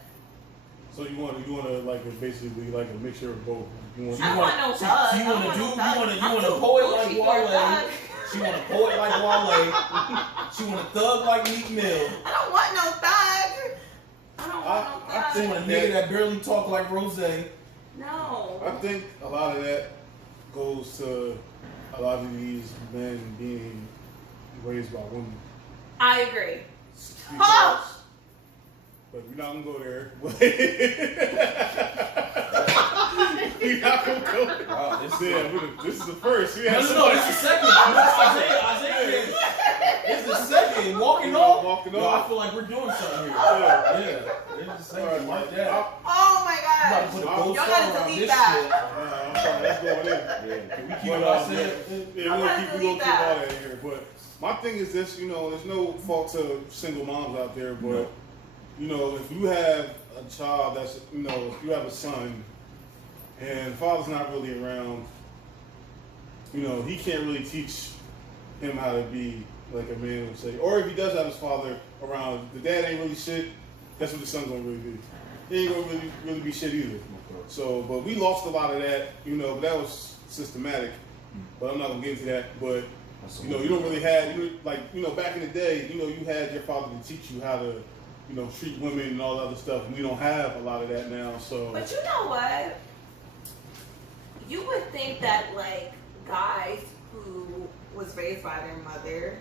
So you want to like basically be like a mixture of both. You want, I don't want no thug. You want to do? You want a I'm poet too like Gucci for a Wale? thug. She want a poet like Wale. She want a thug like Meek Mill. I don't want no thug. I don't want no thug. She want a nigga that barely talk like Rose. No. I think a lot of that goes to a lot of these men being raised by women. I agree. Because, but we're not gonna go there. We're not gonna go there. Wow, This is the first. No, it's the second. Isaiah. It's the second. Walking off. Yo, I feel like we're doing something here. Yeah. It's the second. Like that. Oh my About gosh. to put a gold Y'all star gotta around delete this that. I'm sorry, let's go in. shit. Can we keep But, it Isaiah? Yeah, we're gonna keep all that here. But my thing is this, there's no fault to single moms out there, but if you have a child that's, if you have a son and the father's not really around, he can't really teach him how to be like a man would say. Or if he does have his father around, the dad ain't really shit, that's what the son's gonna really be. He ain't gonna really be shit either. So, but we lost a lot of that, but that was systematic. But I'm not gonna get into that. But you don't really have back in the day, you had your father to teach you how to, treat women and all that other stuff. And we don't have a lot of that now. So, But you know what? You would think that like guys who was raised by their mother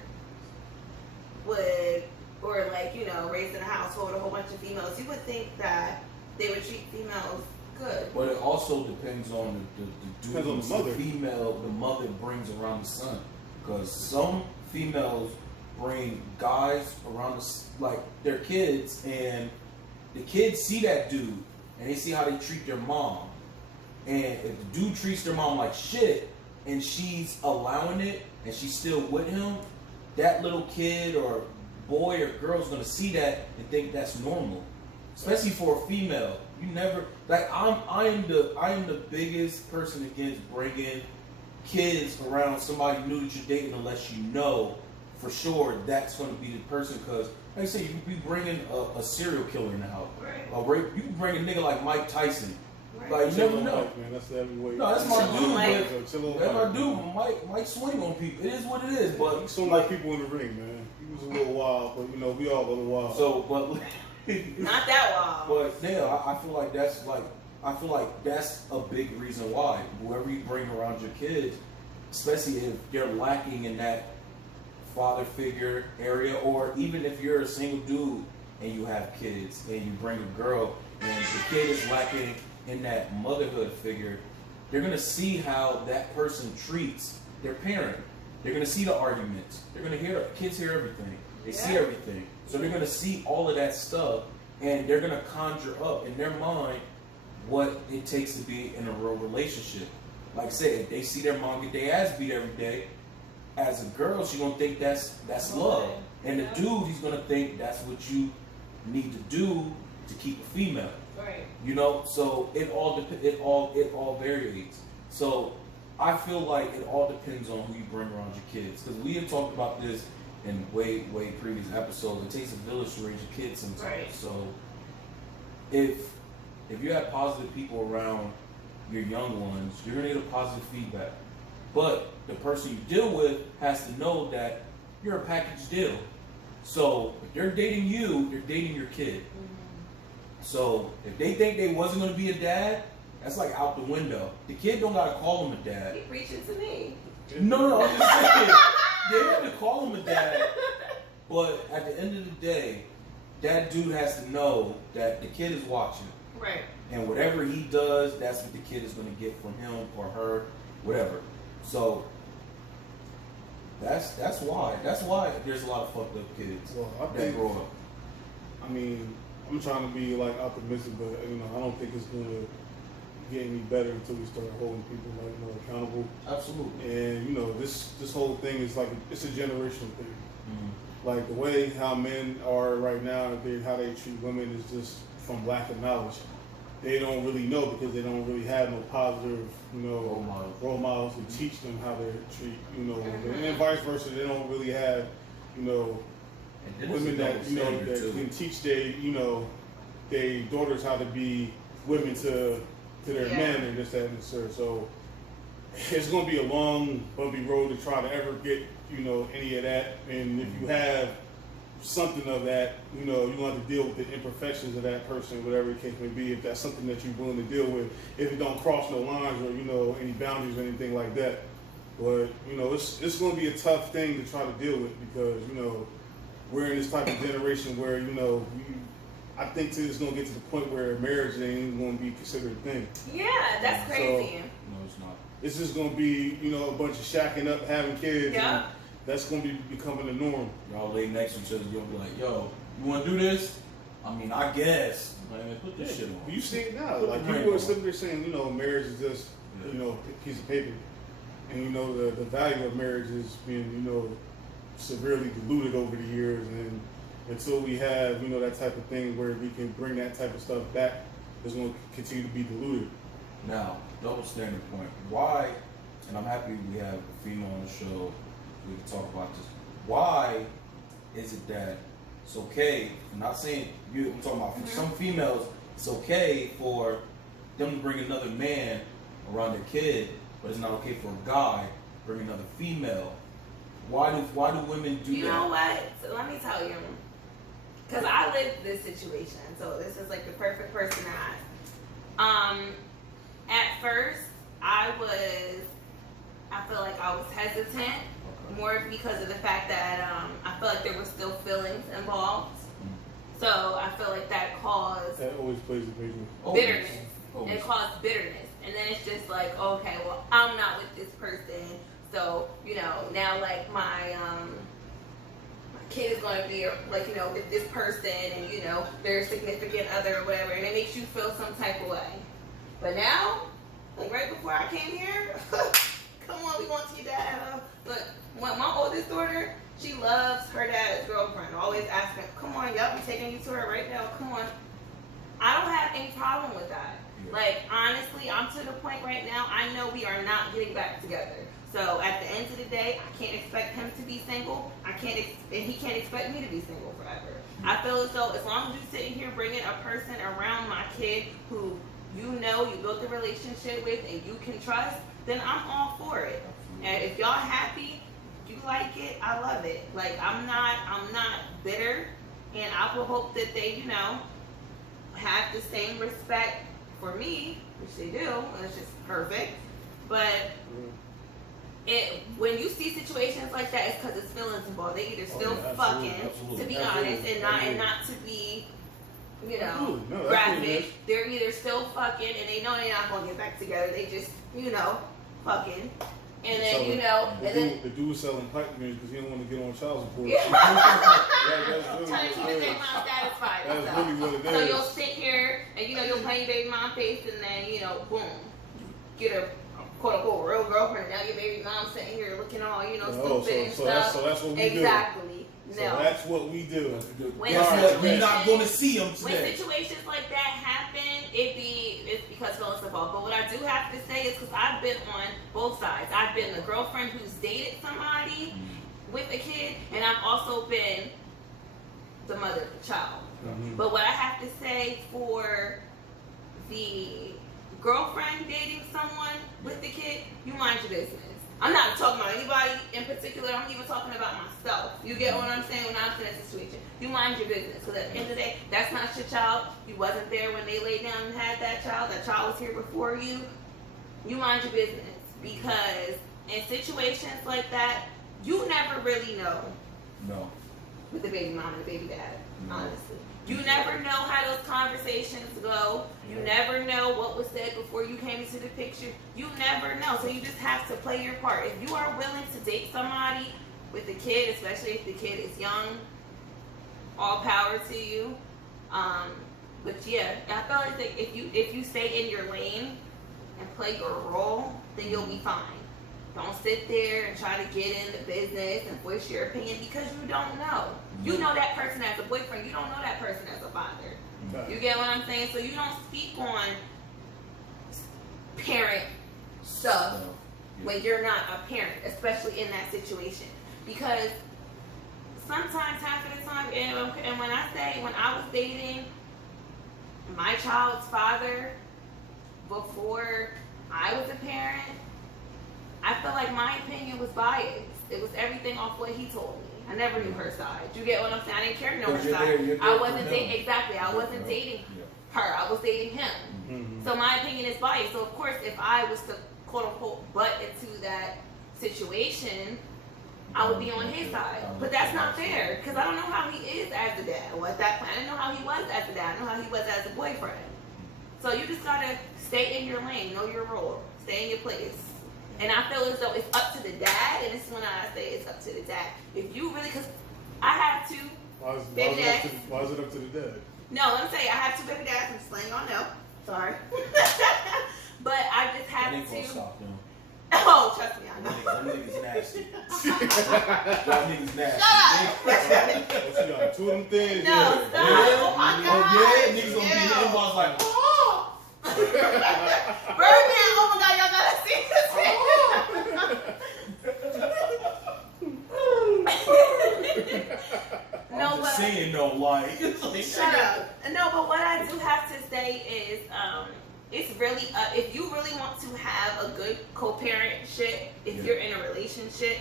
would, or like raised in a household with a whole bunch of females, you would think that they would treat females good. But it also depends on the dudes the mother brings around the son. Because some females bring guys around like their kids, and the kids see that dude and they see how they treat their mom. And if the dude treats their mom like shit and she's allowing it and she's still with him, that little kid or boy or girl is gonna see that and think that's normal. Especially for a female. You never I am the biggest person against bringing kids around somebody new that you're dating unless you know for sure that's going to be the person. Because like I say, you could be bringing a serial killer in the house. Right. You can bring a nigga like Mike Tyson. Right. Like you never know. Man, that's the heavyweight. No, that's my dude. That's my dude. Mike swing on people. It is what it is. But he swung like people in the ring, man. He was a little wild, but we all a little wild. So, but not that wild. But yeah, I feel like that's a big reason why whoever you bring around your kids, especially if they're lacking in that father figure area, or even if you're a single dude and you have kids and you bring a girl and the kid is lacking in that motherhood figure, they're gonna see how that person treats their parent. They're gonna see the arguments. They're gonna hear kids hear everything. They see everything. So they're gonna see all of that stuff, and they're gonna conjure up in their mind what it takes to be in a real relationship. Like I said, if they see their mom get their ass beat every day, as a girl, she's gonna think that's love. And the dude, he's gonna think that's what you need to do to keep a female. Right. So it all varies. So I feel like it all depends on who you bring around your kids. Because we have talked about this in way previous episodes. It takes a village to raise your kids sometimes. Right. So if you have positive people around your young ones, you're gonna get a positive feedback. But the person you deal with has to know that you're a package deal. So if they're dating you, they're dating your kid. So if they think they wasn't gonna be a dad, that's like out the window. The kid don't gotta call him a dad. He preaching to me. No, I'm just saying. They have to call him a dad. But at the end of the day, that dude has to know that the kid is watching. Right. And whatever he does, that's what the kid is going to get from him or her, whatever. So that's why there's a lot of fucked up kids that grow up. I mean, I'm trying to be like optimistic, but I don't think it's gonna get any better until we start holding people like more accountable. Absolutely. And this whole thing is like it's a generational thing. Mm-hmm. Like the way how men are right now, how they treat women is just from lack of knowledge. They don't really know because they don't really have no positive, role models to teach them how to treat, women. And vice versa, they don't really have, women that that can teach their, their daughters how to be women to their Yeah. men and this, that, and the third. So it's going to be a long, bumpy road to try to ever get, any of that. And if you have something of that, you're going to have to deal with the imperfections of that person, whatever the case may be, if that's something that you're willing to deal with, if it don't cross no lines or, any boundaries or anything like that. But, it's going to be a tough thing to try to deal with because, we're in this type of generation where, I think it's going to get to the point where marriage ain't even going to be considered a thing. Yeah, that's crazy. No, it's not. It's just going to be, a bunch of shacking up, having kids. Yeah. And that's going to be becoming the norm. Y'all lay next to each other, you'll be like, yo, you want to do this? I mean, I guess. Man, put this shit on. You see it now. Put Like, the ring people are on. sitting there saying, marriage is just, a piece of paper. And, the value of marriage is being, severely diluted over the years. And until we have, that type of thing where we can bring that type of stuff back, it's going to continue to be diluted. Now, double standard point. Why, and I'm happy we have a female on the show, we can talk about this. Why is it that it's okay, I'm not saying you, I'm talking about for some females, it's okay for them to bring another man around their kid, but it's not okay for a guy to bring another female. Why do women do You that? know what? So let me tell you. Because I lived this situation. So this is like the perfect person to ask. At first, I feel like I was hesitant. Okay. More because of the fact that I feel like there were still feelings involved. So I feel like that caused That always plays a big role. bitterness. Always. It caused bitterness. And then it's just like, okay, well, I'm not with this person. So, now like my kid is going to be like, with this person and, their significant other or whatever. And it makes you feel some type of way. But now, like right before I came here, come on, we want to see dad. Look, my oldest daughter, she loves her dad's girlfriend. Always asking, come on, yup, I'm taking you to her right now. Come on. I don't have any problem with that. Yeah. Like, honestly, I'm to the point right now, I know we are not getting back together. So at the end of the day, I can't expect him to be single. And he can't expect me to be single forever. I feel as though as long as you're sitting here bringing a person around my kid who you built a relationship with and you can trust, then I'm all for it. And if y'all happy, you like it, I love it. Like I'm not bitter, and I will hope that they, have the same respect for me, which they do, and it's just perfect. But when you see situations like that, it's because it's feelings involved. They either still fucking, to be honest, and not to be, No, that's graphic. what it is. They're either still fucking and they know they're not gonna get back together. They just, fucking, and then The dude selling pipe dreams because he don't want to get on child support. Yeah. That's trying to keep his really baby mom satisfied. That's So. really what it So is. you'll sit here and you'll play your baby mom face, and then boom, get a quote unquote real girlfriend. Now your baby mom sitting here looking all stupid and stuff. So that's what we do. Exactly. So No. that's what we do. When Guess what? We're not situations- going to see them When today. situations like that happen, it's because feelings involved. But what I do have to say is because I've been on both sides. I've been the girlfriend who's dated somebody with a kid, and I've also been the mother of the child. Mhm. But what I have to say for the girlfriend dating someone with the kid, you mind your business. I'm not talking about anybody in particular. I'm even talking about myself. You get what I'm saying? When I'm in a situation, you mind your business. Because at the end of the day, that's not your child. You wasn't there when they laid down and had that child. That child was here before you. You mind your business. Because in situations like that, you never really know No. with the baby mom and the baby dad, No. honestly. You never know how those conversations go. You never know what was said before you came into the picture. You never know. So you just have to play your part. If you are willing to date somebody with a kid, especially if the kid is young, all power to you. But yeah, I feel like if you stay in your lane and play your role, then you'll be fine. Don't sit there and try to get in the business and voice your opinion because you don't know. You know that person as a boyfriend. You don't know that person as a father. You get what I'm saying? So you don't speak on parent stuff when you're not a parent, especially in that situation. Because sometimes, half of the time, and when I say when I was dating, my child's father, before I was a parent, I feel like my opinion was biased. It was everything off what he told me. I never knew her side. You get what I'm saying? I didn't care to know her side. I wasn't dating exactly. I wasn't dating her. I was dating him. Mm-hmm. So my opinion is biased. So of course, if I was to quote unquote butt into that situation, I would be on his side. But that's not fair because I don't know how he is as a dad. Or at that point, I didn't know how he was as a dad. I know how he was as a boyfriend. So you just gotta stay in your lane, know your role, stay in your place. And I feel as though it's up to the dad, and this is when I say it's up to the dad. If you really, because I have two baby dads. Why is it up to the dad? No, let me tell you, I have two baby dads. I'm just letting y'all know. Sorry. But I just have ain't gonna to. stop them. Oh, trust me, I know. Them niggas nasty. Them niggas nasty. Shut up. What you got? Two of them things. No, yeah. stop. Oh my God. Yeah, niggas gonna be in the inbox like, oh. Birdman, oh my God, y'all gotta see this. No, I'm just saying, no, like, shut up. No, but what I do have to say is, it's really, if you really want to have a good co-parentship, if you're in a relationship,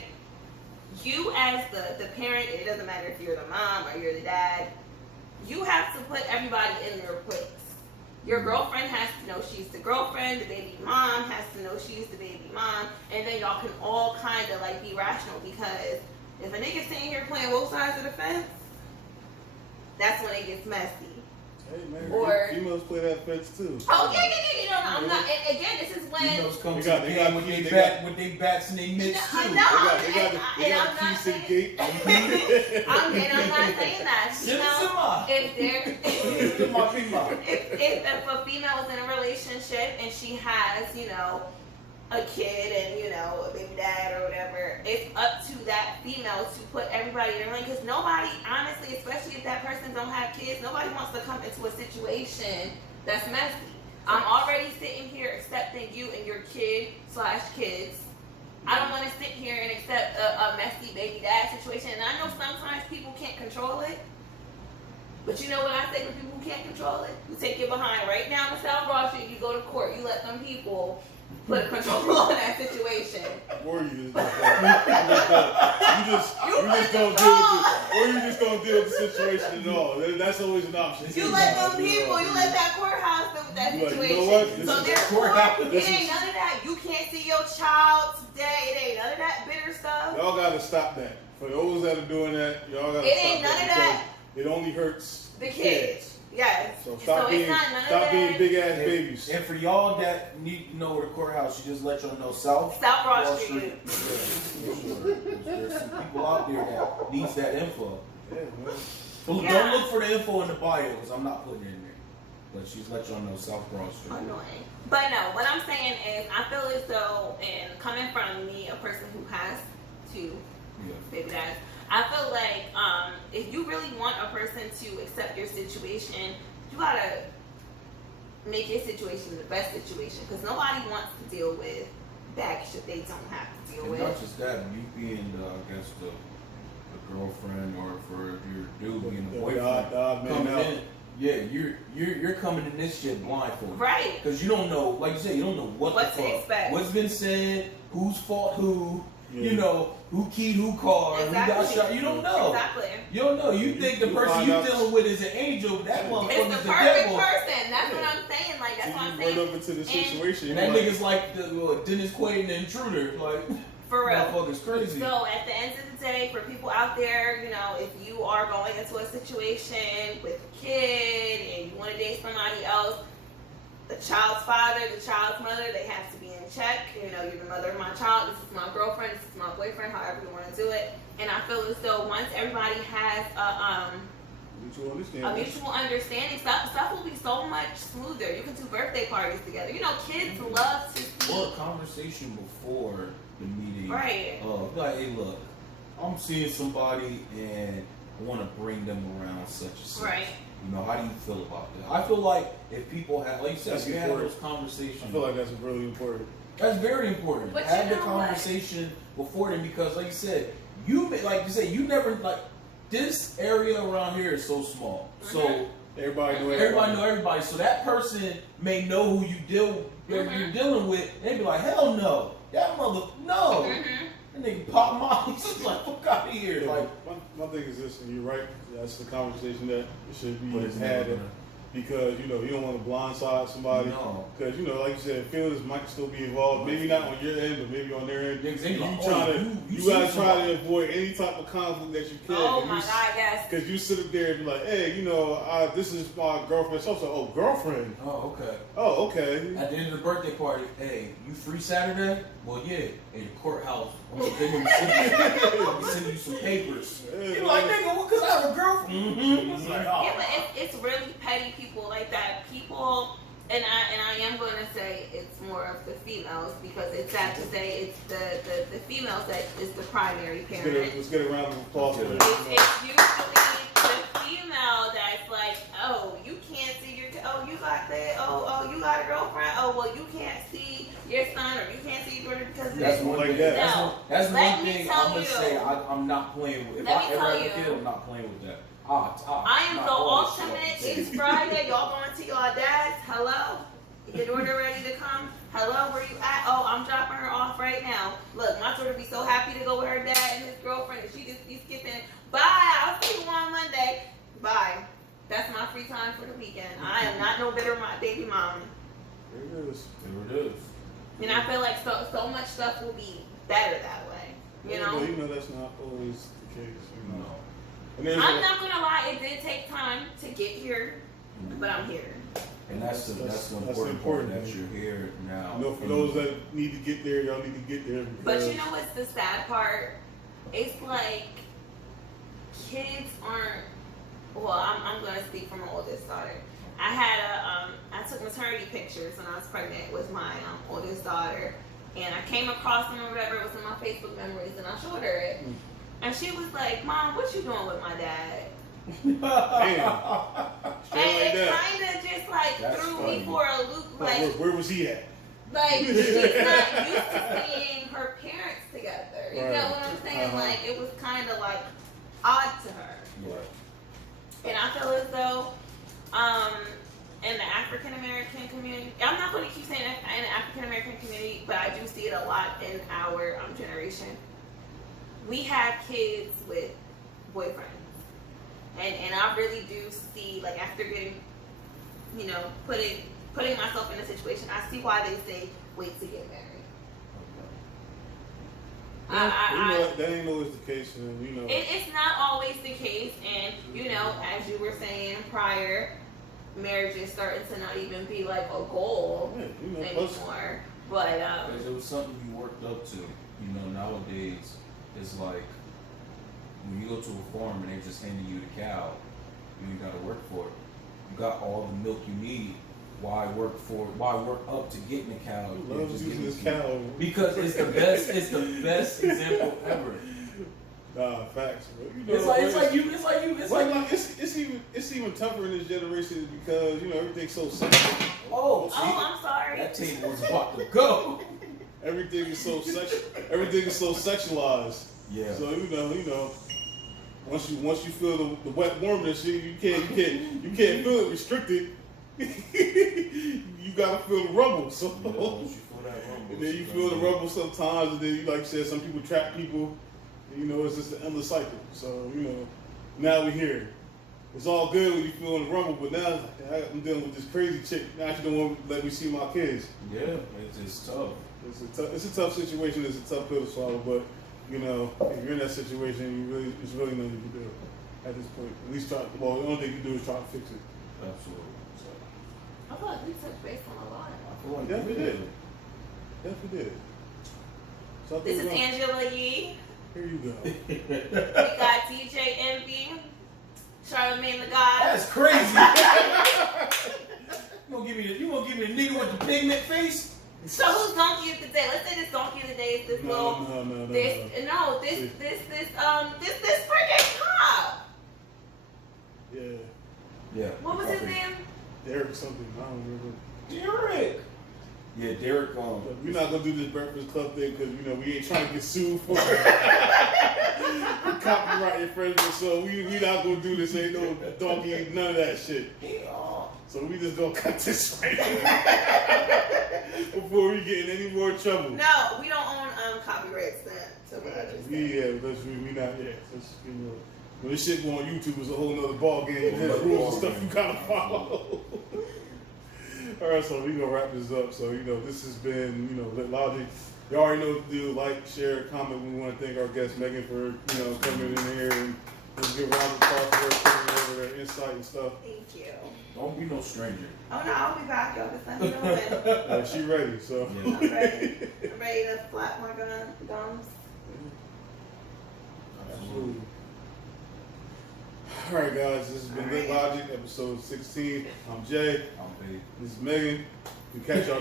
you as the parent, it doesn't matter if you're the mom or you're the dad, you have to put everybody in their place. Your girlfriend has to know she's the girlfriend, the baby mom has to know she's the baby mom, and then y'all can all kind of like be rational, because if a nigga sitting here playing both sides of the fence, that's when it gets messy. Hey man, Or- females play that fence too. Oh yeah. You know, I'm not. And again, this is when. Females come They to got- the they game got- with they they bats and they mitts I too. know. They got I'm keys to the not gate. I'm not saying that. You know, if they're if a female is in a relationship and she has, you know, a kid and, you know, a baby dad or whatever, it's up to that female to put everybody in their lane. Because nobody, honestly, especially if that person don't have kids, nobody wants to come into a situation that's messy. I'm already sitting here accepting you and your kid/kids. I don't want to sit here and accept a messy baby dad situation. And I know sometimes people can't control it. But you know what I say to people who can't control it? You take it behind right now in South Broad Street, you go to court, you let them people put a control on that situation. Or you just don't deal with it. Or you just don't deal with the situation at all. That's always an option. You let them people, you let that courthouse deal with that You like, situation. you know what? This So is therefore, courthouse. it ain't none of that. You can't see your child today. It ain't none of that bitter stuff. Y'all gotta stop that. For those that are doing that, y'all gotta It stop ain't none of because that. It only hurts The kids. Yes. So stop being it's not none of stop being that. big ass babies. And for y'all that need to know where the courthouse, you just let y'all know South Broad Wall Street. Yeah, for sure. There's some people out there that needs that info. Yeah, man. Don't Yeah. look for the info in the bio because I'm not putting it in there. But she's let y'all know South Broad Street. Annoying. But no, what I'm saying is, I feel as though, and coming from me, a person who has two Yeah. baby dads, I feel like if you really want a person to accept your situation, you gotta make your situation the best situation, because nobody wants to deal with bad shit they don't have to deal And with. not just that, you being I guess the girlfriend, or for your dude being the boyfriend The odd man coming out. in. Yeah, you're coming in this shit blindfolded. Right. Because you don't know, like you said, you don't know what What the to fuck, expect. what's been said, who's fought who, Yeah. you know, who keyed who car, who got Exactly. shot. You don't know. Exactly. You don't know. You think the You person find you out- dealing with is an angel, but that It's motherfucker's the the perfect devil. person. That's what Yeah. I'm saying. Like, that's So what you I'm run saying. up into the situation. And that you're like, nigga's like the Dennis Quaid and the Intruder. Like, For real. motherfucker's crazy. So at the end of the day, for people out there, you know, if you are going into a situation with a kid and you want to date somebody else, the child's father, the child's mother, they have to be in check. You know, you're the mother of my child. This is my girlfriend. This is my boyfriend. However you want to do it. And I feel as though once everybody has mutual a understanding. mutual understanding, stuff will be so much smoother. You can do birthday parties together. You know, kids love to see. Or a conversation before the meeting. Right. Like, hey, look, I'm seeing somebody and I want to bring them around such and such. Right. You know, how do you feel about that? I feel like if people have, like you said, That's if you have important. those conversations. I feel like that's really important. That's very important. But Have you the know what? conversation before them, because, like you said, you never, like this area around here is so small. So Mhm. Everybody know Everybody know everybody. So that person may know who you're dealing with. They be like, hell no, that mother no. And they pop my eyes. It's like, fuck out of here. Yeah, Like, my thing is this, and you're right. That's the conversation that should be But it's had. never- Because you don't want to blindside somebody. No. Because like you said, feelings might still be involved. Maybe not on your end, but maybe on their end. Yeah, 'cause they You like, trying oh, to, you you see gotta try somebody. to avoid any type of conflict that you can. Oh my God, yes. Because you sit up there and be like, hey, this is my girlfriend. So, oh, girlfriend. oh, okay. Oh, okay. At the end of the birthday party, hey, you free Saturday? Well, yeah, in the courthouse. They're gonna be sending you some papers. You're like, nigga, what? Cause I have a girlfriend. It's like, oh. Yeah, but it's really petty people like that. People, and I am going to say it's more of the females because it's sad to say it's the females that is the primary parent. Let's get a round of applause for It's that. usually the female that's like, oh, you can't see your, oh, you got that, oh, you got a girlfriend, oh, well, you can't see your son or you can't see your daughter because of That's this. one like thing. that. No. That's Let one me thing tell I'm gonna you. say. I'm not playing with. If Let I me ever tell have a you. kid, I'm not playing with that. I am not the all this ultimate. shit. It's Friday. Y'all going to y'all dad's? Hello? Your daughter ready to come? Hello, where you at? Oh, I'm dropping her off right now. Look, my daughter be so happy to go with her dad and his girlfriend, and she just be skipping. Bye. I'll see you on Monday. Bye. That's my free time for the weekend. I am not no better baby mom. There it is. There it is. And I feel like so much stuff will be better that way. You know? But that's not always the case. No. And there's I'm not gonna lie, it did take time to get here, but I'm here. And that's the important important part part. that you're here now. for those that need to get there, y'all need to get there. But Because you know what's the sad part? It's like kids aren't. Well, I'm gonna speak from my oldest daughter. I took maternity pictures when I was pregnant with my oldest daughter, and I came across them or whatever. It was in my Facebook memories, and I showed her it, and she was like, "Mom, what you doing with my dad?" damn, straight And like it that. kind of just like That's threw funny. me for a loop. Like, Where was he at? like she's not used to seeing her parents together. You Right. know what I'm saying? Like it was kind of like odd to her. And I feel as though, in the African American community, I'm not going to keep saying in the African American community, but I do see it a lot in our generation. We have kids with boyfriends, and I really do see, like, after getting, putting myself in a situation, I see why they say wait to get married. That ain't always the case, and It's not always the case, and as you were saying prior, marriage is starting to not even be like a goal anymore. But Because it was something you worked up to. Nowadays it's like when you go to a farm and they just handing you the cow, you got to work for it. You got all the milk you need. Why work for it? Why work up to getting the cow? I love Just using give this it to you. cow. Because it's the best. It's the best example ever. Nah, facts. But, it's even tougher in this generation because everything's so sexual. Oh, see? I'm sorry. That table was about to go. Everything is so sexualized. Yeah. So once you feel the wet warmness, you can't feel it restricted. You gotta feel the rumble. So Once you feel that rumble, and then you feel the rumble sometimes, and then you, like you said, some people trap people. It's just an endless cycle. So now we're here. It's all good when you feel the rumble, but now I'm dealing with this crazy chick. Now she don't want to let me see my kids. Yeah, it's tough. It's a tough situation. It's a tough pill to swallow, but if you're in that situation, it's really nothing you can do at this point. At least try. Well, the only thing you can do is try to fix it. Absolutely. So, I feel like we touched base on a lot. I feel like Definitely we did. Definitely did. So I think This is we're gonna- Angela Yee. Here you go. We got DJ Envy, Charlamagne the God. That's crazy. You gonna give me the nigga with the pigment face? So who's donkey of the day? Let's say this donkey of the day is this little. No. This freaking cop. Yeah. Yeah. What was his name? Derek something. I don't remember. Derek. Yeah, Derek. But we're not gonna do this Breakfast Club thing because we ain't trying to get sued for copyright infringement, so we not gonna do this. Ain't no donkey, ain't none of that shit. So we just gonna cut this right before we get in any more trouble. No, we don't own copyrights then. So we're not just we not. Yeah, that's, you know, when this shit go on YouTube, it's a whole nother ball game. There's rules and stuff you gotta follow. All right, so we gonna wrap this up. So you know, this has been Lit Logic. You already know what to do. Like, share, comment. We want to thank our guest Megan for coming in here and just give a round of applause for her putting over their insight and stuff. Thank you. Don't be no stranger. Oh no, I'll be back, y'all. Just let me know when. She ready, so. Yeah. I'm ready. I'm ready to flap my gums. Absolutely. All right, guys. This has been Lit Logic, episode 16. I'm Jay. I'm big. This is Megan. We'll catch y'all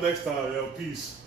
next time. Yo. Peace.